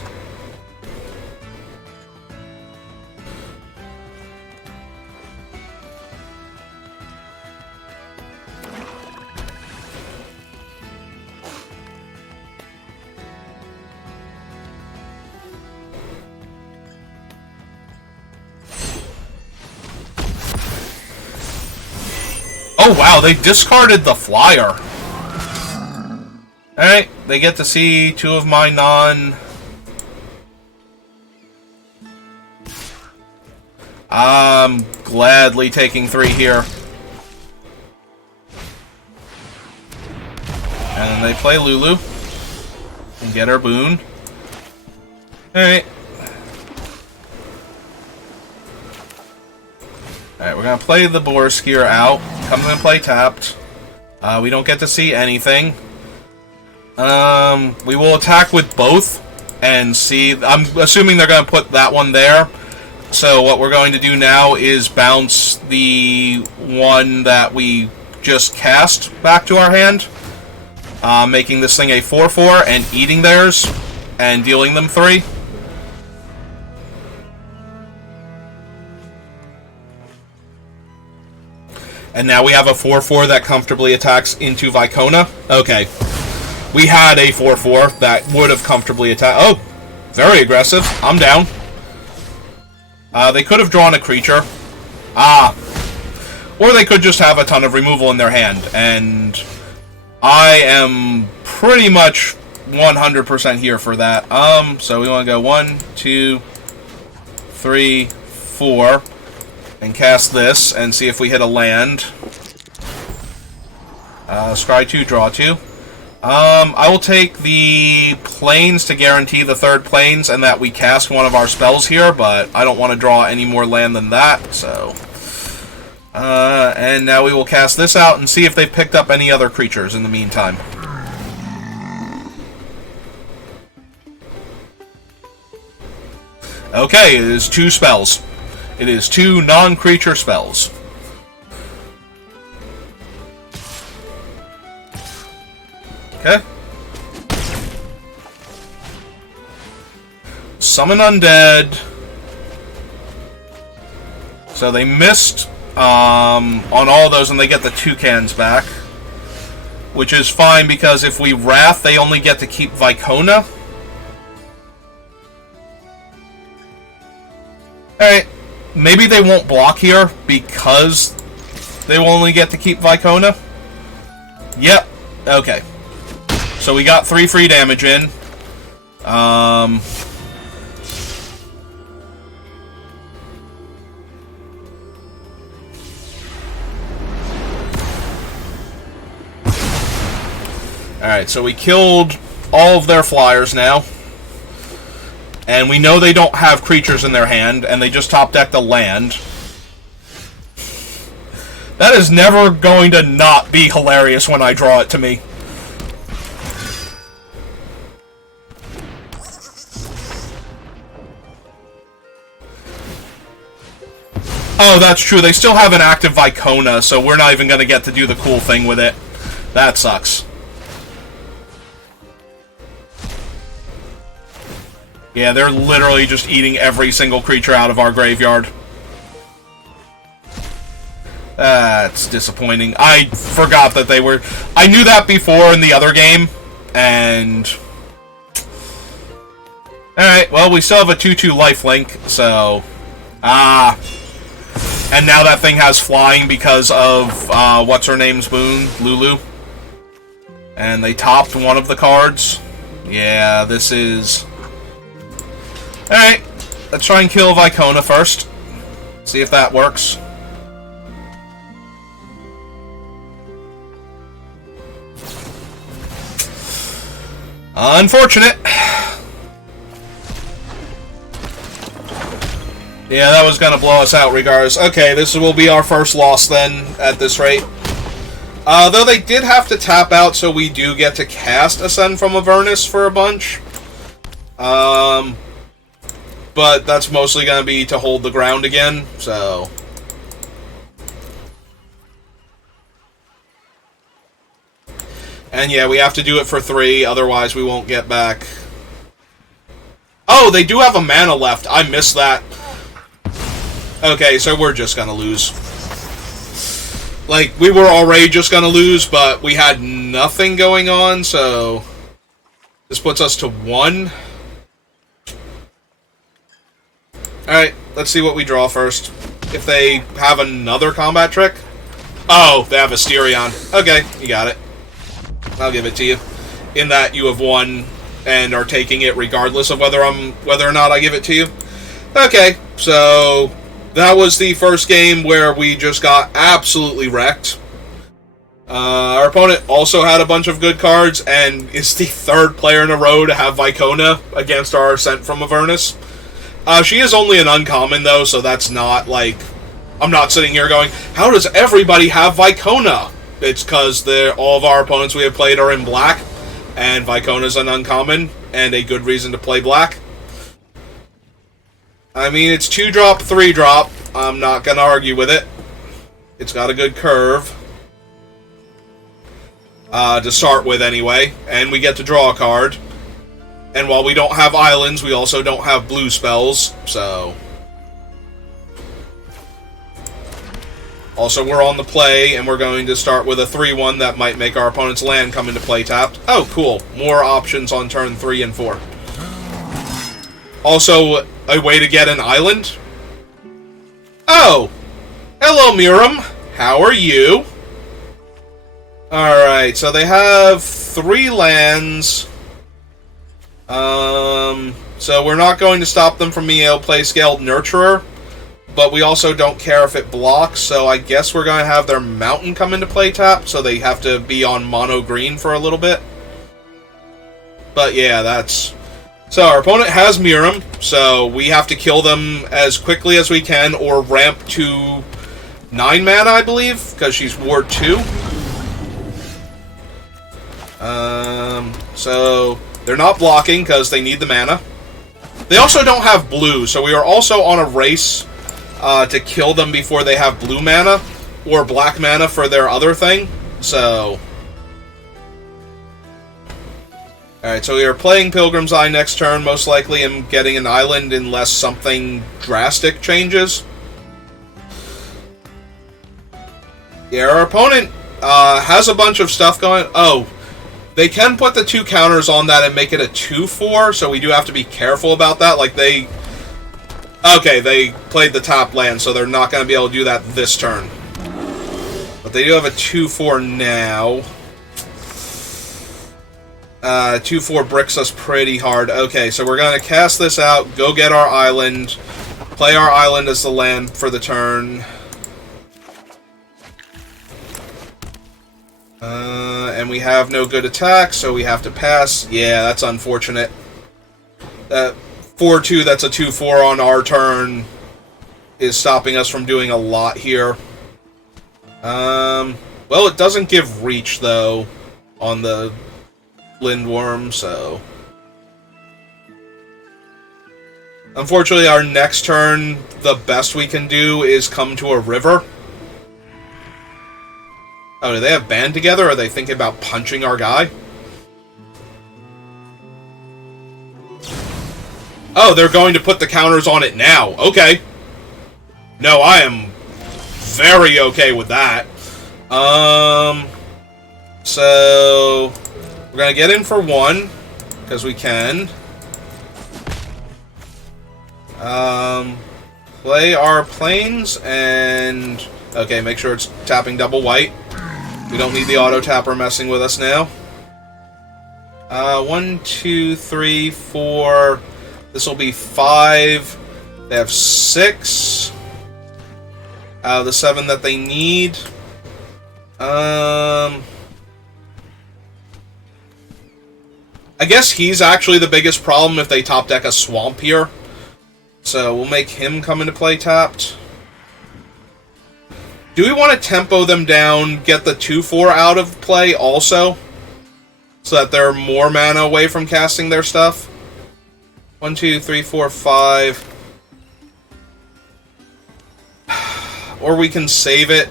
Oh wow, they discarded the flyer. Alright, they get to see 2 of my I'm gladly taking 3 here. And then they play Lulu. And get our boon. Alright. Alright, we're gonna play the Boriskier out. Come and play tapped. We don't get to see anything. We will attack with both and see. I'm assuming they're going to put that one there. So what we're going to do now is bounce the one that we just cast back to our hand, making this thing a 4/4 and eating theirs and dealing them 3. And now we have a 4/4 that comfortably attacks into Vicona. Okay. We had a 4/4 that would have comfortably attacked. Oh! Very aggressive. I'm down. They could have drawn a creature. Or they could just have a ton of removal in their hand. And I am pretty much 100% here for that. So we want to go 1, 2, 3, 4. And cast this, and see if we hit a land. Scry 2, draw 2. I will take the planes to guarantee the 3rd planes, and that we cast one of our spells here, but I don't want to draw any more land than that, so... and now we will cast this out and see if they've picked up any other creatures in the meantime. Okay, it is 2 spells. It is 2 non-creature spells. Okay. Summon Undead. So they missed on all those, and they get the toucans back. Which is fine, because if we Wrath, they only get to keep Vicona. Alright. Maybe they won't block here because they will only get to keep Vicona. Yep. Okay. So we got 3 free damage in. Alright, so we killed all of their flyers now. And we know they don't have creatures in their hand, and they just top-decked a land. That is never going to not be hilarious when I draw it to me. Oh, that's true. They still have an active Vicona, so we're not even going to get to do the cool thing with it. That sucks. Yeah, they're literally just eating every single creature out of our graveyard. That's disappointing. I forgot that they were... I knew that before in the other game, and... Alright, well, we still have a 2/2 lifelink, so... And now that thing has flying because of, what's-her-name's boon? Lulu. And they topped one of the cards. Yeah, this is... Alright, let's try and kill Vicona first. See if that works. Unfortunate. Yeah, that was going to blow us out regardless. Okay, this will be our first loss then, at this rate. Though they did have to tap out, so we do get to cast Ascend from Avernus for a bunch. But that's mostly going to be to hold the ground again, so... And yeah, we have to do it for 3, otherwise we won't get back. Oh, they do have a mana left. I missed that. Okay, so we're just gonna lose. Like, we were already just gonna lose, but we had nothing going on, so... This puts us to 1. Alright, let's see what we draw first. If they have another combat trick. Oh, they have Asterion. Okay, you got it. I'll give it to you. In that you have won and are taking it regardless of whether or not I give it to you. Okay, so that was the first game where we just got absolutely wrecked. Our opponent also had a bunch of good cards and is the 3rd player in a row to have Vicona against our Ascent from Avernus. She is only an uncommon though, so that's not like... I'm not sitting here going, how does everybody have Vicona? It's because all of our opponents we have played are in black, and Vicona's an uncommon, and a good reason to play black. I mean, it's 2-drop, 3-drop. I'm not going to argue with it. It's got a good curve. To start with, anyway. And we get to draw a card. And while we don't have islands, we also don't have blue spells, so... Also, we're on the play, and we're going to start with a 3-1 that might make our opponent's land come into play tapped. Oh, cool. More options on turn 3 and 4. Also, a way to get an island. Oh! Hello, Miram. How are you? Alright, so they have 3 lands. So we're not going to stop them from being able to play Scaled Nurturer. But we also don't care if it blocks, so I guess we're going to have their mountain come into play tap, so they have to be on mono green for a little bit. But yeah, that's... So our opponent has Miram, so we have to kill them as quickly as we can, or ramp to 9 mana, I believe, because she's Ward 2. So they're not blocking, because they need the mana. They also don't have blue, so we are also on a race... to kill them before they have blue mana, or black mana for their other thing, so... Alright, so we are playing Pilgrim's Eye next turn, most likely, and getting an island unless something drastic changes. Yeah, our opponent has a bunch of stuff going... Oh, they can put the 2 counters on that and make it a 2/4, so we do have to be careful about that, like they... Okay, they played the top land, so they're not going to be able to do that this turn. But they do have a 2/4 now. 2/4 bricks us pretty hard. Okay, so we're going to cast this out, go get our island, play our island as the land for the turn. And we have no good attack, so we have to pass. Yeah, that's unfortunate. That 4/2, that's a 2/4 on our turn, is stopping us from doing a lot here. Well, it doesn't give reach, though, on the Lindworm, so... Unfortunately, our next turn, the best we can do is come to a river. Oh, do they have band together, or are they thinking about punching our guy? Oh, they're going to put the counters on it now. Okay. No, I am very okay with that. So... We're going to get in for 1, because we can. Play our planes, and... Okay, make sure it's tapping double white. We don't need the auto-tapper messing with us now. 1, 2, 3, 4... This will be 5. They have 6 out of the 7 that they need. I guess he's actually the biggest problem if they top deck a swamp here. So we'll make him come into play tapped. Do we want to tempo them down, get the 2/4 out of play also? So that they're more mana away from casting their stuff? 1, 2, 3, 4, 5. Or we can save it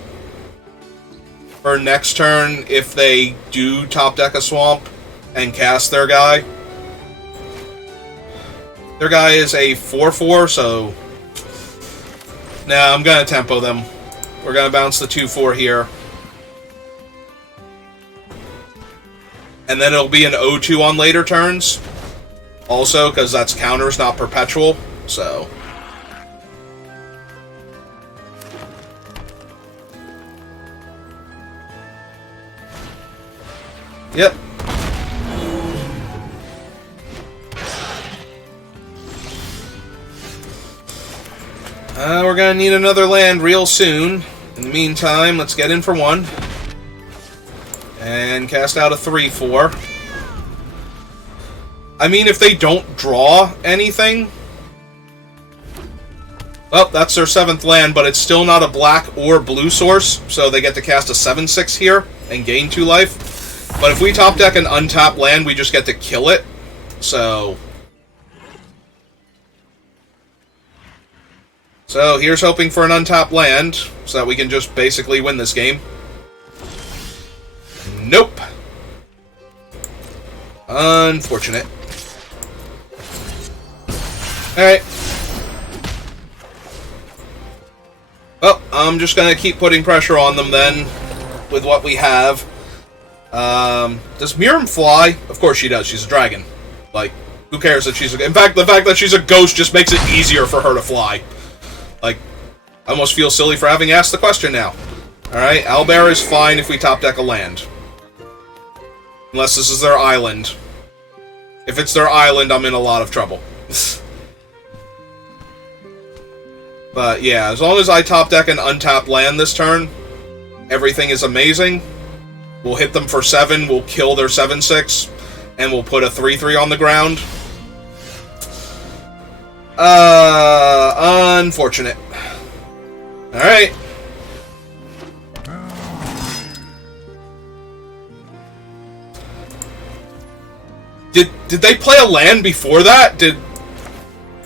for next turn if they do top deck a swamp and cast their guy. Their guy is a 4/4, so... Nah, I'm gonna tempo them. We're gonna bounce the 2/4 here. And then it'll be an 0-2 on later turns. Also, because that's counters, not perpetual, so... Yep. We're gonna need another land real soon. In the meantime, let's get in for one. And cast out a 3/4. I mean, if they don't draw anything... Well, that's their 7th land, but it's still not a black or blue source, so they get to cast a 7/6 here and gain 2 life. But if we top deck an untapped land, we just get to kill it. So here's hoping for an untapped land, so that we can just basically win this game. Nope. Unfortunate. Alright. Well, I'm just gonna keep putting pressure on them then, with what we have. Does Miram fly? Of course she does, she's a dragon. Like, who cares that she's a... In fact, the fact that she's a ghost just makes it easier for her to fly. Like, I almost feel silly for having asked the question now. Alright, Owlbear is fine if we top deck a land. Unless this is their island. If it's their island, I'm in a lot of trouble. But yeah, as long as I top deck an untapped land this turn, everything is amazing. We'll hit them for 7, we'll kill their 7/6, and we'll put a 3/3 on the ground. Unfortunate. Alright. Did they play a land before that?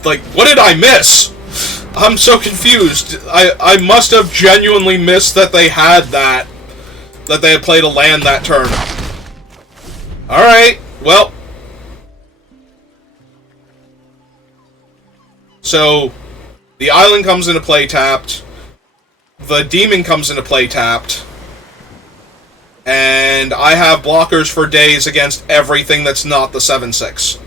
Like, what did I miss? I'm so confused. I must have genuinely missed that they had that. That they had played a land that turn. Alright, well. So, the island comes into play tapped. The demon comes into play tapped. And I have blockers for days against everything that's not the 7/6.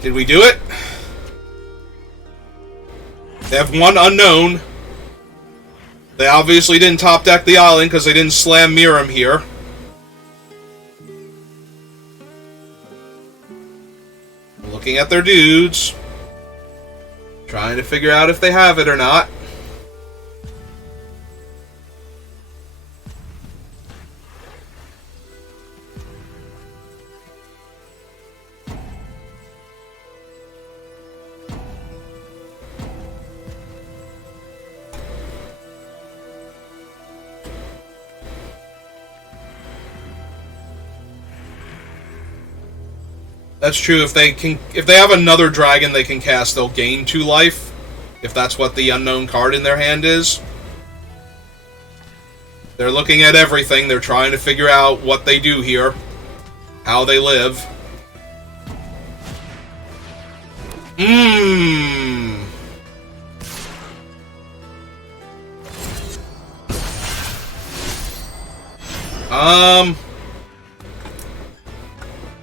Did we do it? They have one unknown. They obviously didn't top deck the island because they didn't slam Miram here. Looking at their dudes. Trying to figure out if they have it or not. That's true. If they have another dragon they can cast, they'll gain 2 life. If that's what the unknown card in their hand is. They're looking at everything. They're trying to figure out what they do here. How they live.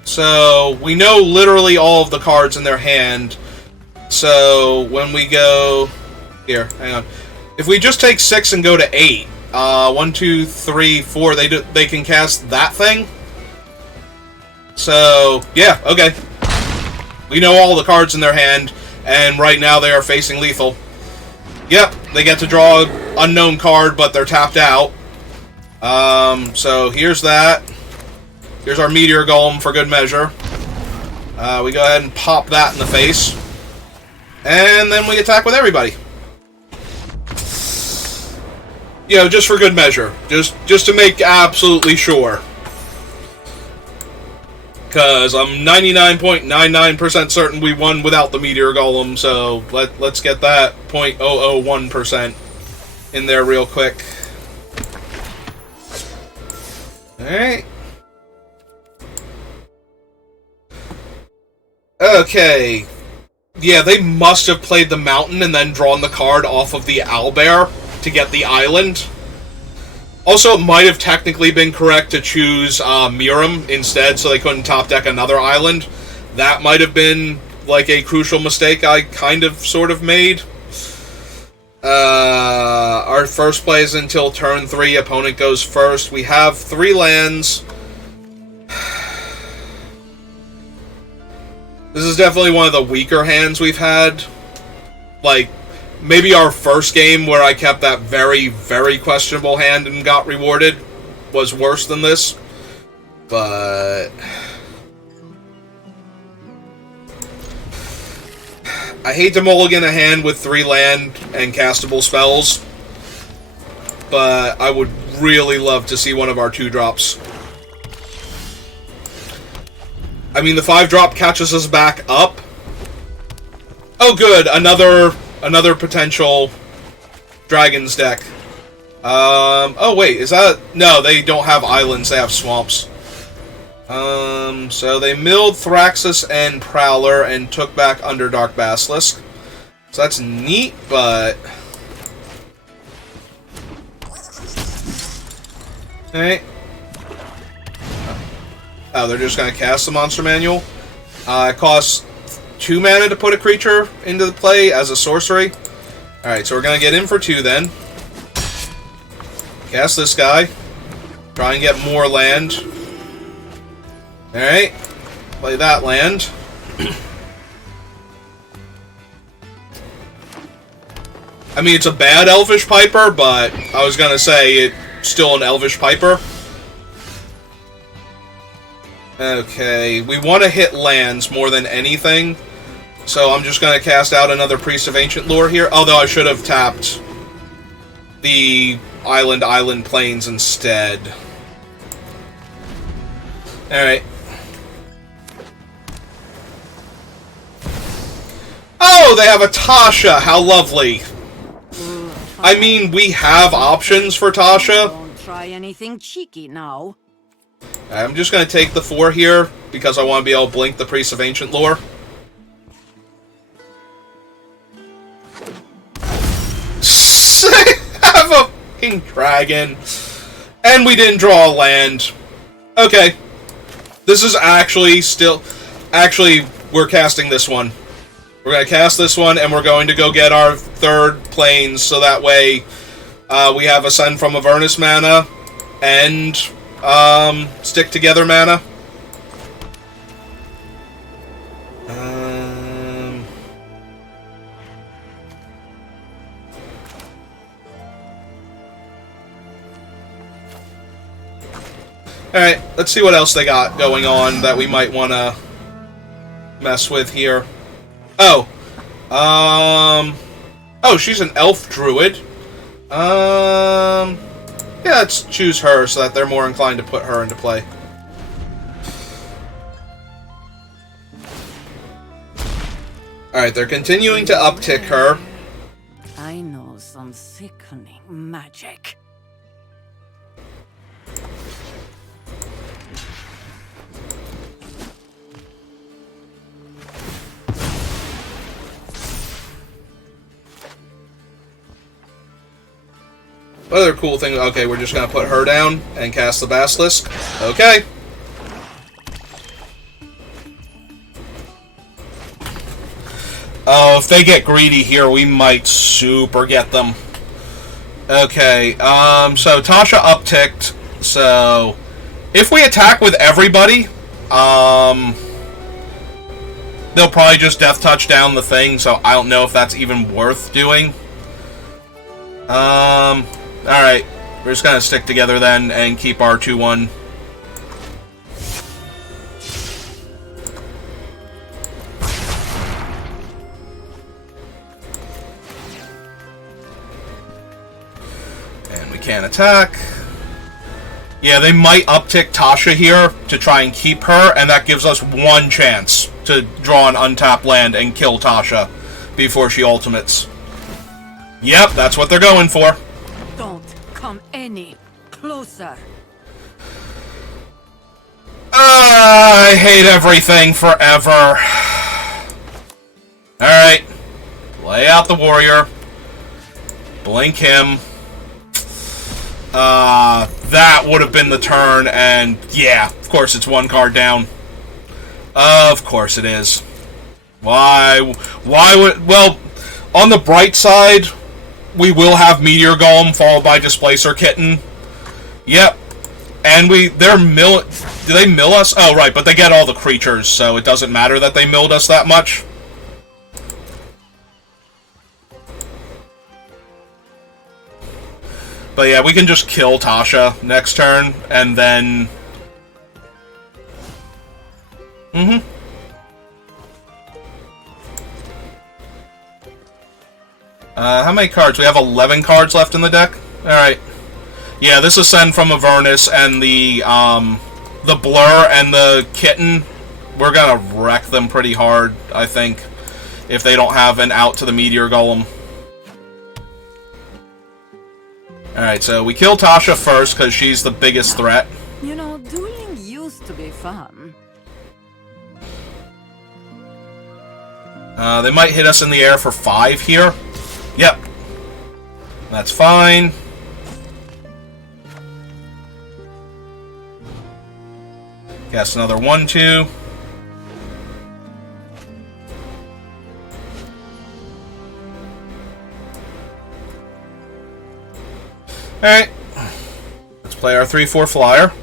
So, we know literally all of the cards in their hand. So, when we go... Here, hang on. If we just take 6 and go to 8, 1, 2, 3, 4, they can cast that thing. So, yeah, okay. We know all the cards in their hand, and right now they are facing lethal. Yep, they get to draw an unknown card, but they're tapped out. So here's that. Here's our Meteor Golem for good measure. We go ahead and pop that in the face. And then we attack with everybody. You know, just for good measure. Just to make absolutely sure. Because I'm 99.99% certain we won without the Meteor Golem, so let's get that 0.001% in there real quick. Alright. Okay. Yeah, they must have played the mountain and then drawn the card off of the owlbear to get the island. Also, it might have technically been correct to choose Miram instead, so they couldn't top deck another island. That might have been, like, a crucial mistake I kind of, sort of made. Our first play is until turn 3, opponent goes first. We have 3 lands. This is definitely one of the weaker hands we've had. Like, maybe our first game where I kept that very, very questionable hand and got rewarded was worse than this. But I hate to mulligan a hand with 3 land and castable spells, but I would really love to see one of our 2-drops. I mean, the 5-drop catches us back up. Oh, good. Another potential Dragon's deck. Oh, wait. Is that... No, they don't have islands. They have swamps. So they milled Thraxus and Prowler and took back Underdark Basilisk. So that's neat, but... Alright. Oh, they're just going to cast the Monster Manual. It costs 2 mana to put a creature into the play as a sorcery. Alright, so we're going to get in for 2 then. Cast this guy. Try and get more land. Alright. Play that land. I mean, it's a bad Elvish Piper, but I was going to say it's still an Elvish Piper. Okay, we want to hit lands more than anything, so I'm just going to cast out another Priest of Ancient Lore here, although I should have tapped the Island Plains instead. Alright. Oh, they have a Tasha! How lovely! I mean, we have options for Tasha. Don't try anything cheeky now. I'm just going to take the 4 here, because I want to be able to blink the Priest of Ancient Lore. Have a fucking dragon. And we didn't draw a land. Okay. This is actually still... Actually, we're casting this one. We're going to cast this one, and we're going to go get our 3rd Plains, so that way we have Ascend from Avernus mana, and... Stick Together mana. Alright, let's see what else they got going on that we might want to mess with here. Oh. Oh, she's an elf druid. Yeah, let's choose her so that they're more inclined to put her into play. Alright, they're continuing to uptick her. I know some sickening magic. Other cool thing, okay, we're just going to put her down and cast the Basilisk. Okay. Oh, if they get greedy here, we might super get them. Okay, so Tasha upticked, so if we attack with everybody, They'll probably just death touch down the thing, so I don't know if that's even worth doing. Alright. We're just gonna stick together then and keep our 2-1. And we can't attack. Yeah, they might uptick Tasha here to try and keep her, and that gives us one chance to draw an untapped land and kill Tasha before she ultimates. Yep, that's what they're going for. Don't come any closer. I hate everything forever. Alright. Lay out the warrior. Blink him. That would have been the turn, and yeah, of course it's one card down. Of course it is. Why would... Well, on the bright side, we will have Meteor Golem followed by Displacer Kitten. Yep. And they're mill... Do they mill us? Oh, right, but they get all the creatures, so it doesn't matter that they milled us that much. But yeah, we can just kill Tasha next turn, and then... How many cards? We have 11 cards left in the deck? Alright. Yeah, this Ascend from Avernus and the Blur and the Kitten, we're gonna wreck them pretty hard, I think, if they don't have an out to the Meteor Golem. Alright, so we kill Tasha first, because she's the biggest threat. You know, dueling used to be fun. They might hit us in the air for 5 here. Yep. That's fine. Cast another 1/2. Alright. Let's play our 3/4 flyer.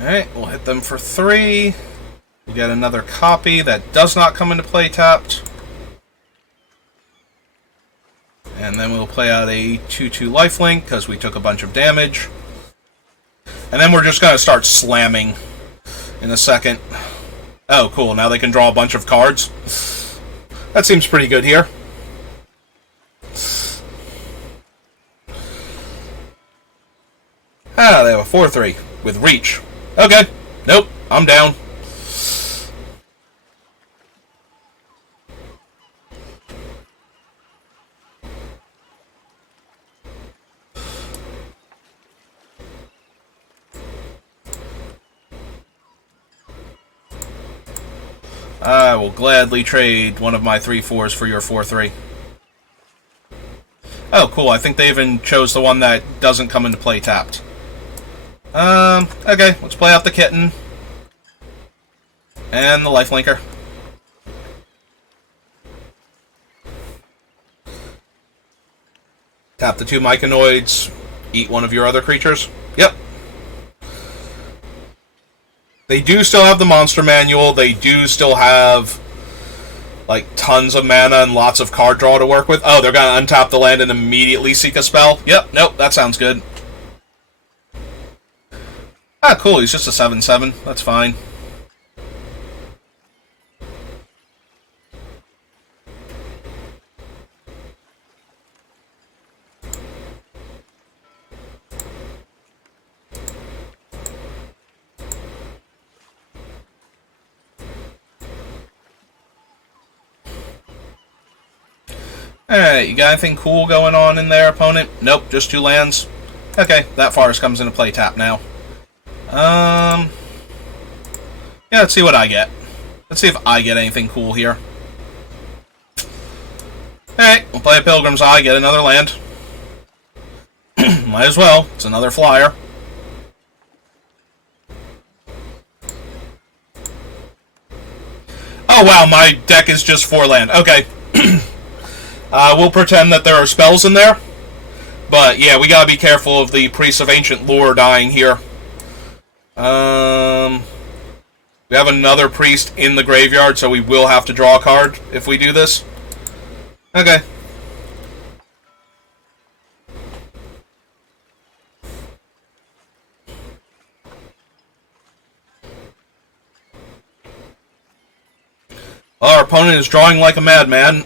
Alright, we'll hit them for 3. We get another copy that does not come into play tapped. And then we'll play out a 2/2 lifelink because we took a bunch of damage. And then we're just going to start slamming in a second. Oh, cool. Now they can draw a bunch of cards. That seems pretty good here. Ah, they have a 4/3 with reach. Okay. Nope. I'm down. I will gladly trade one of my 3/4s for your 4/3. Oh, cool. I think they even chose the one that doesn't come into play tapped. Okay. Let's play out the Kitten. And the lifelinker. Tap the 2 Myconoids. Eat one of your other creatures. Yep. They do still have the monster manual. They do still have, like, tons of mana and lots of card draw to work with. Oh, they're going to untap the land and immediately seek a spell? Yep, nope, that sounds good. Ah, cool, he's just a 7/7. That's fine. Alright, you got anything cool going on in there, opponent? Nope, just 2 lands. Okay, that forest comes into play tap now. Yeah, let's see what I get. Let's see if I get anything cool here. Alright, we'll play a Pilgrim's Eye, get another land. Might as well, it's another flyer. Oh wow, my deck is just 4 land. Okay. We'll pretend that there are spells in there. But yeah, we gotta be careful of the Priests of Ancient Lore dying here. We have another priest in the graveyard, so we will have to draw a card if we do this. Okay. Well, our opponent is drawing like a madman,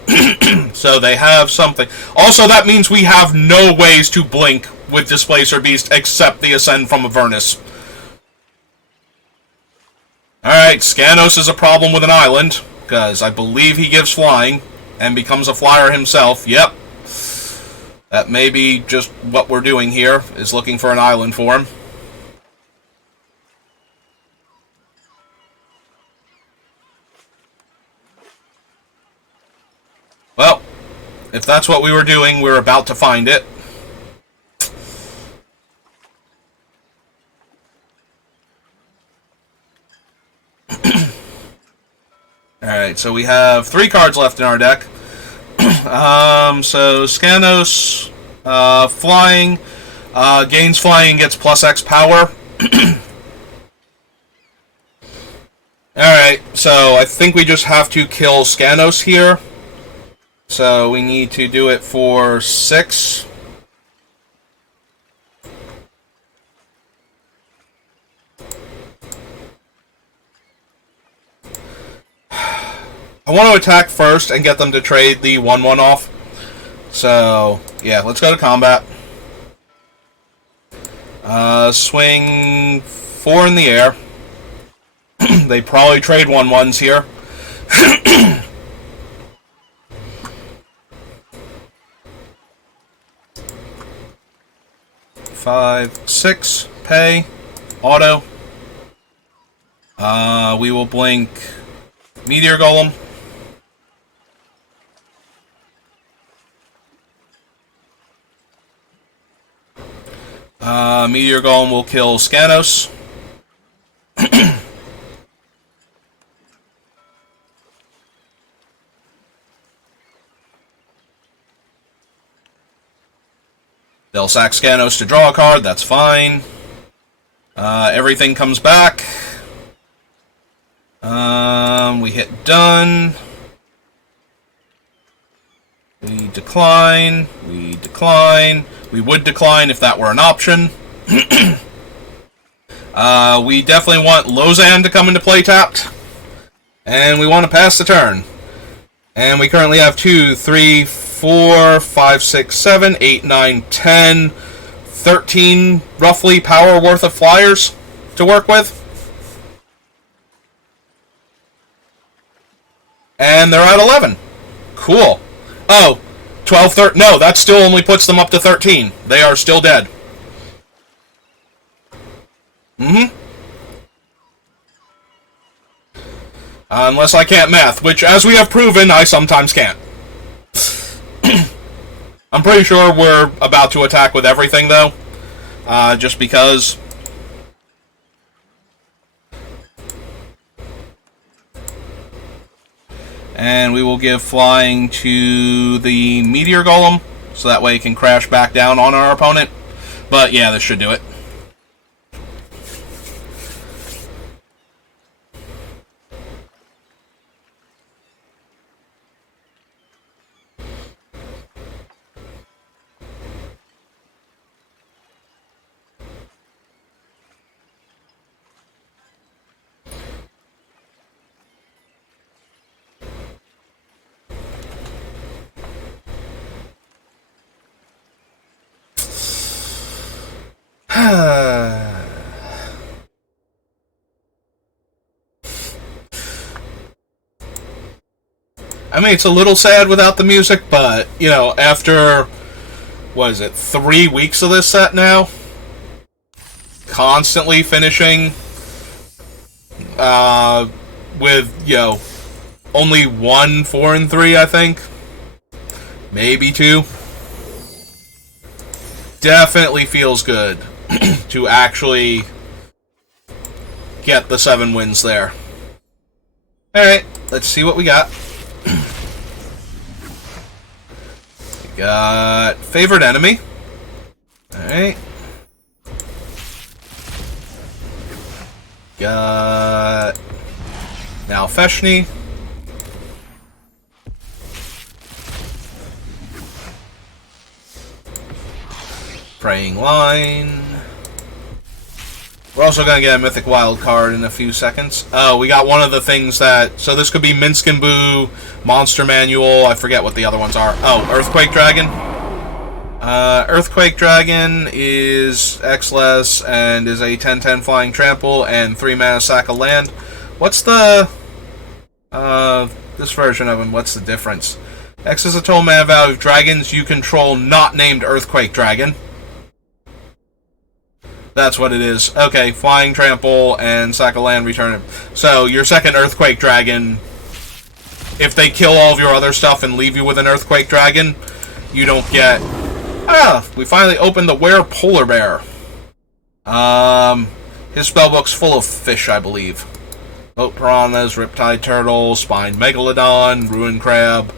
so they have something. Also, that means we have no ways to blink with Displacer Beast except the Ascend from Avernus. Alright, Skanos is a problem with an island, because I believe he gives flying, and becomes a flyer himself. Yep. That may be just what we're doing here, is looking for an island for him. Well, if that's what we were doing, we're about to find it. Alright, so we have 3 cards left in our deck. So Skanos, flying, gains flying, gets +X power. Alright, so I think we just have to kill Skanos here. So we need to do it for 6. I want to attack first and get them to trade the 1/1 off. So, yeah, let's go to combat. Swing 4 in the air. They probably trade 1/1s here. 5, 6, pay, auto. We will blink Meteor Golem. Meteor Golem will kill Skanos. They'll sack Skanos to draw a card, that's fine. Everything comes back. We hit done. We decline. We decline. We would decline if that were an option. We definitely want Lozan to come into play tapped. And we want to pass the turn. And we currently have 2, 3, 4, 5, 6, 7, 8, 9, 10, 13 roughly power worth of flyers to work with. And they're at 11. Cool. Oh, 12, 13. No, that still only puts them up to 13. They are still dead. Unless I can't math, which, as we have proven, I sometimes can't. I'm pretty sure we're about to attack with everything, though. Just because. And we will give flying to the Meteor Golem, so that way it can crash back down on our opponent. But yeah, this should do it. I mean, it's a little sad without the music, but, you know, after, what is it, 3 weeks of this set now? Constantly finishing, with, you know, only 1, 4, and 3, I think. Maybe 2. Definitely feels good to actually get the 7 wins there. Alright, let's see what we got. We got Favorite Enemy. Alright. Got Malfeshny. Praying Line. We're also going to get a Mythic Wild card in a few seconds. Oh, we got one of the things that... So this could be Minsk and Boo, Monster Manual, I forget what the other ones are. Oh, Earthquake Dragon. Earthquake Dragon is X-less and is a 10/10 Flying Trample and 3 mana sack of land. What's the... this version of him, what's the difference? X is a total mana value of dragons you control not named Earthquake Dragon. That's what it is. Okay, Flying Trample and sack of land, return it. So, your second Earthquake Dragon, if they kill all of your other stuff and leave you with an Earthquake Dragon, you don't get... Ah! We finally opened the Were Polar Bear. His spellbook's full of fish, I believe. Boat Piranhas, Riptide Turtle, Spined Megalodon, Ruin Crab,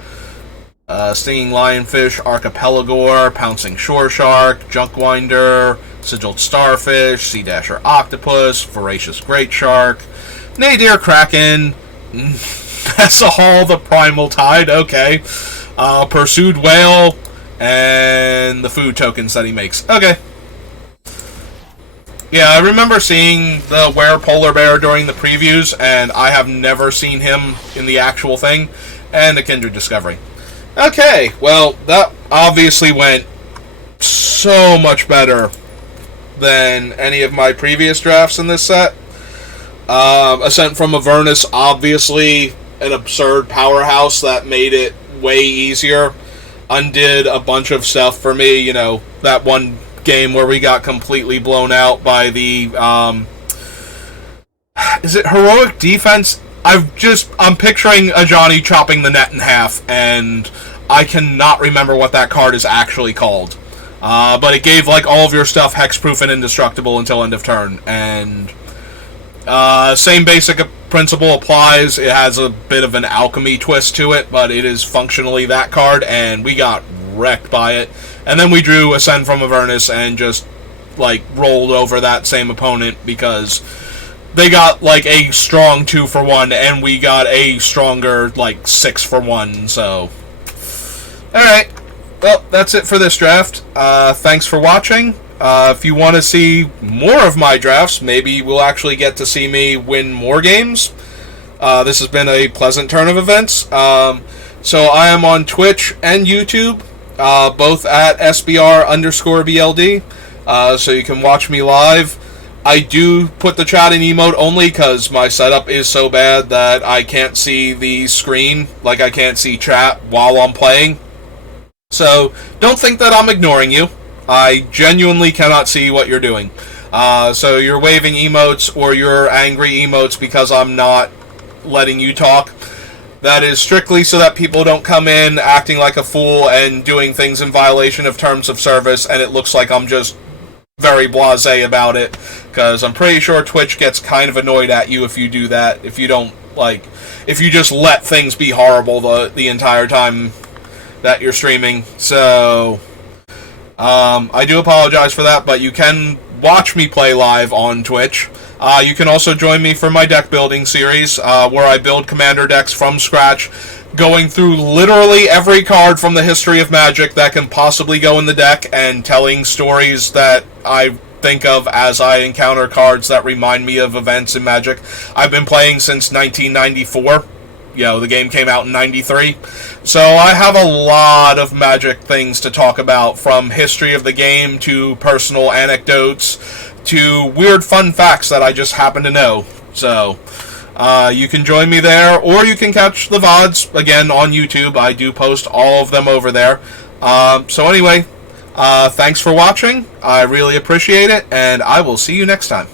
Stinging Lionfish, Archipelagore, Pouncing Shore Shark, Junkwinder, Sigiled Starfish, Sea Dasher Octopus, Voracious Great Shark, Nadir Kraken, Nessahal the Primal Tide, okay, Pursued Whale, and the food tokens that he makes. Okay. Yeah, I remember seeing the Were Polar Bear during the previews, and I have never seen him in the actual thing, and a Kindred Discovery. Okay, well, that obviously went so much better than any of my previous drafts in this set. Ascent from Avernus, obviously an absurd powerhouse that made it way easier. Undid a bunch of stuff for me, you know, that one game where we got completely blown out by the, is it Heroic Defense? I'm picturing Ajani chopping the net in half, and I cannot remember what that card is actually called. But it gave, like, all of your stuff hexproof and indestructible until end of turn, and same basic principle applies. It has a bit of an alchemy twist to it, but it is functionally that card, and we got wrecked by it. And then we drew Ascend from Avernus and just, like, rolled over that same opponent because they got, like, a strong 2-for-1, and we got a stronger, like, 6-for-1, so... Alright. Well, that's it for this draft. Thanks for watching. If you want to see more of my drafts, maybe we'll actually get to see me win more games. This has been a pleasant turn of events. So I am on Twitch and YouTube, both at SBR_BLD, so you can watch me live. I do put the chat in emote only because my setup is so bad that I can't see the screen, like I can't see chat while I'm playing. So, don't think that I'm ignoring you. I genuinely cannot see what you're doing. So you're waving emotes or you're angry emotes because I'm not letting you talk. That is strictly so that people don't come in acting like a fool and doing things in violation of terms of service, and it looks like I'm just very blasé about it, because I'm pretty sure Twitch gets kind of annoyed at you if you do that, if you don't, like, if you just let things be horrible the entire time that you're streaming. So I do apologize for that, but you can watch me play live on Twitch. You can also join me for my deck building series, where I build commander decks from scratch, going through literally every card from the history of Magic that can possibly go in the deck, and telling stories that I think of as I encounter cards that remind me of events in Magic. I've been playing since 1994. You know, the game came out in 93. So I have a lot of Magic things to talk about, from history of the game to personal anecdotes to weird fun facts that I just happen to know. So, You can join me there, or you can catch the VODs, again, on YouTube. I do post all of them over there. So anyway, thanks for watching. I really appreciate it, and I will see you next time.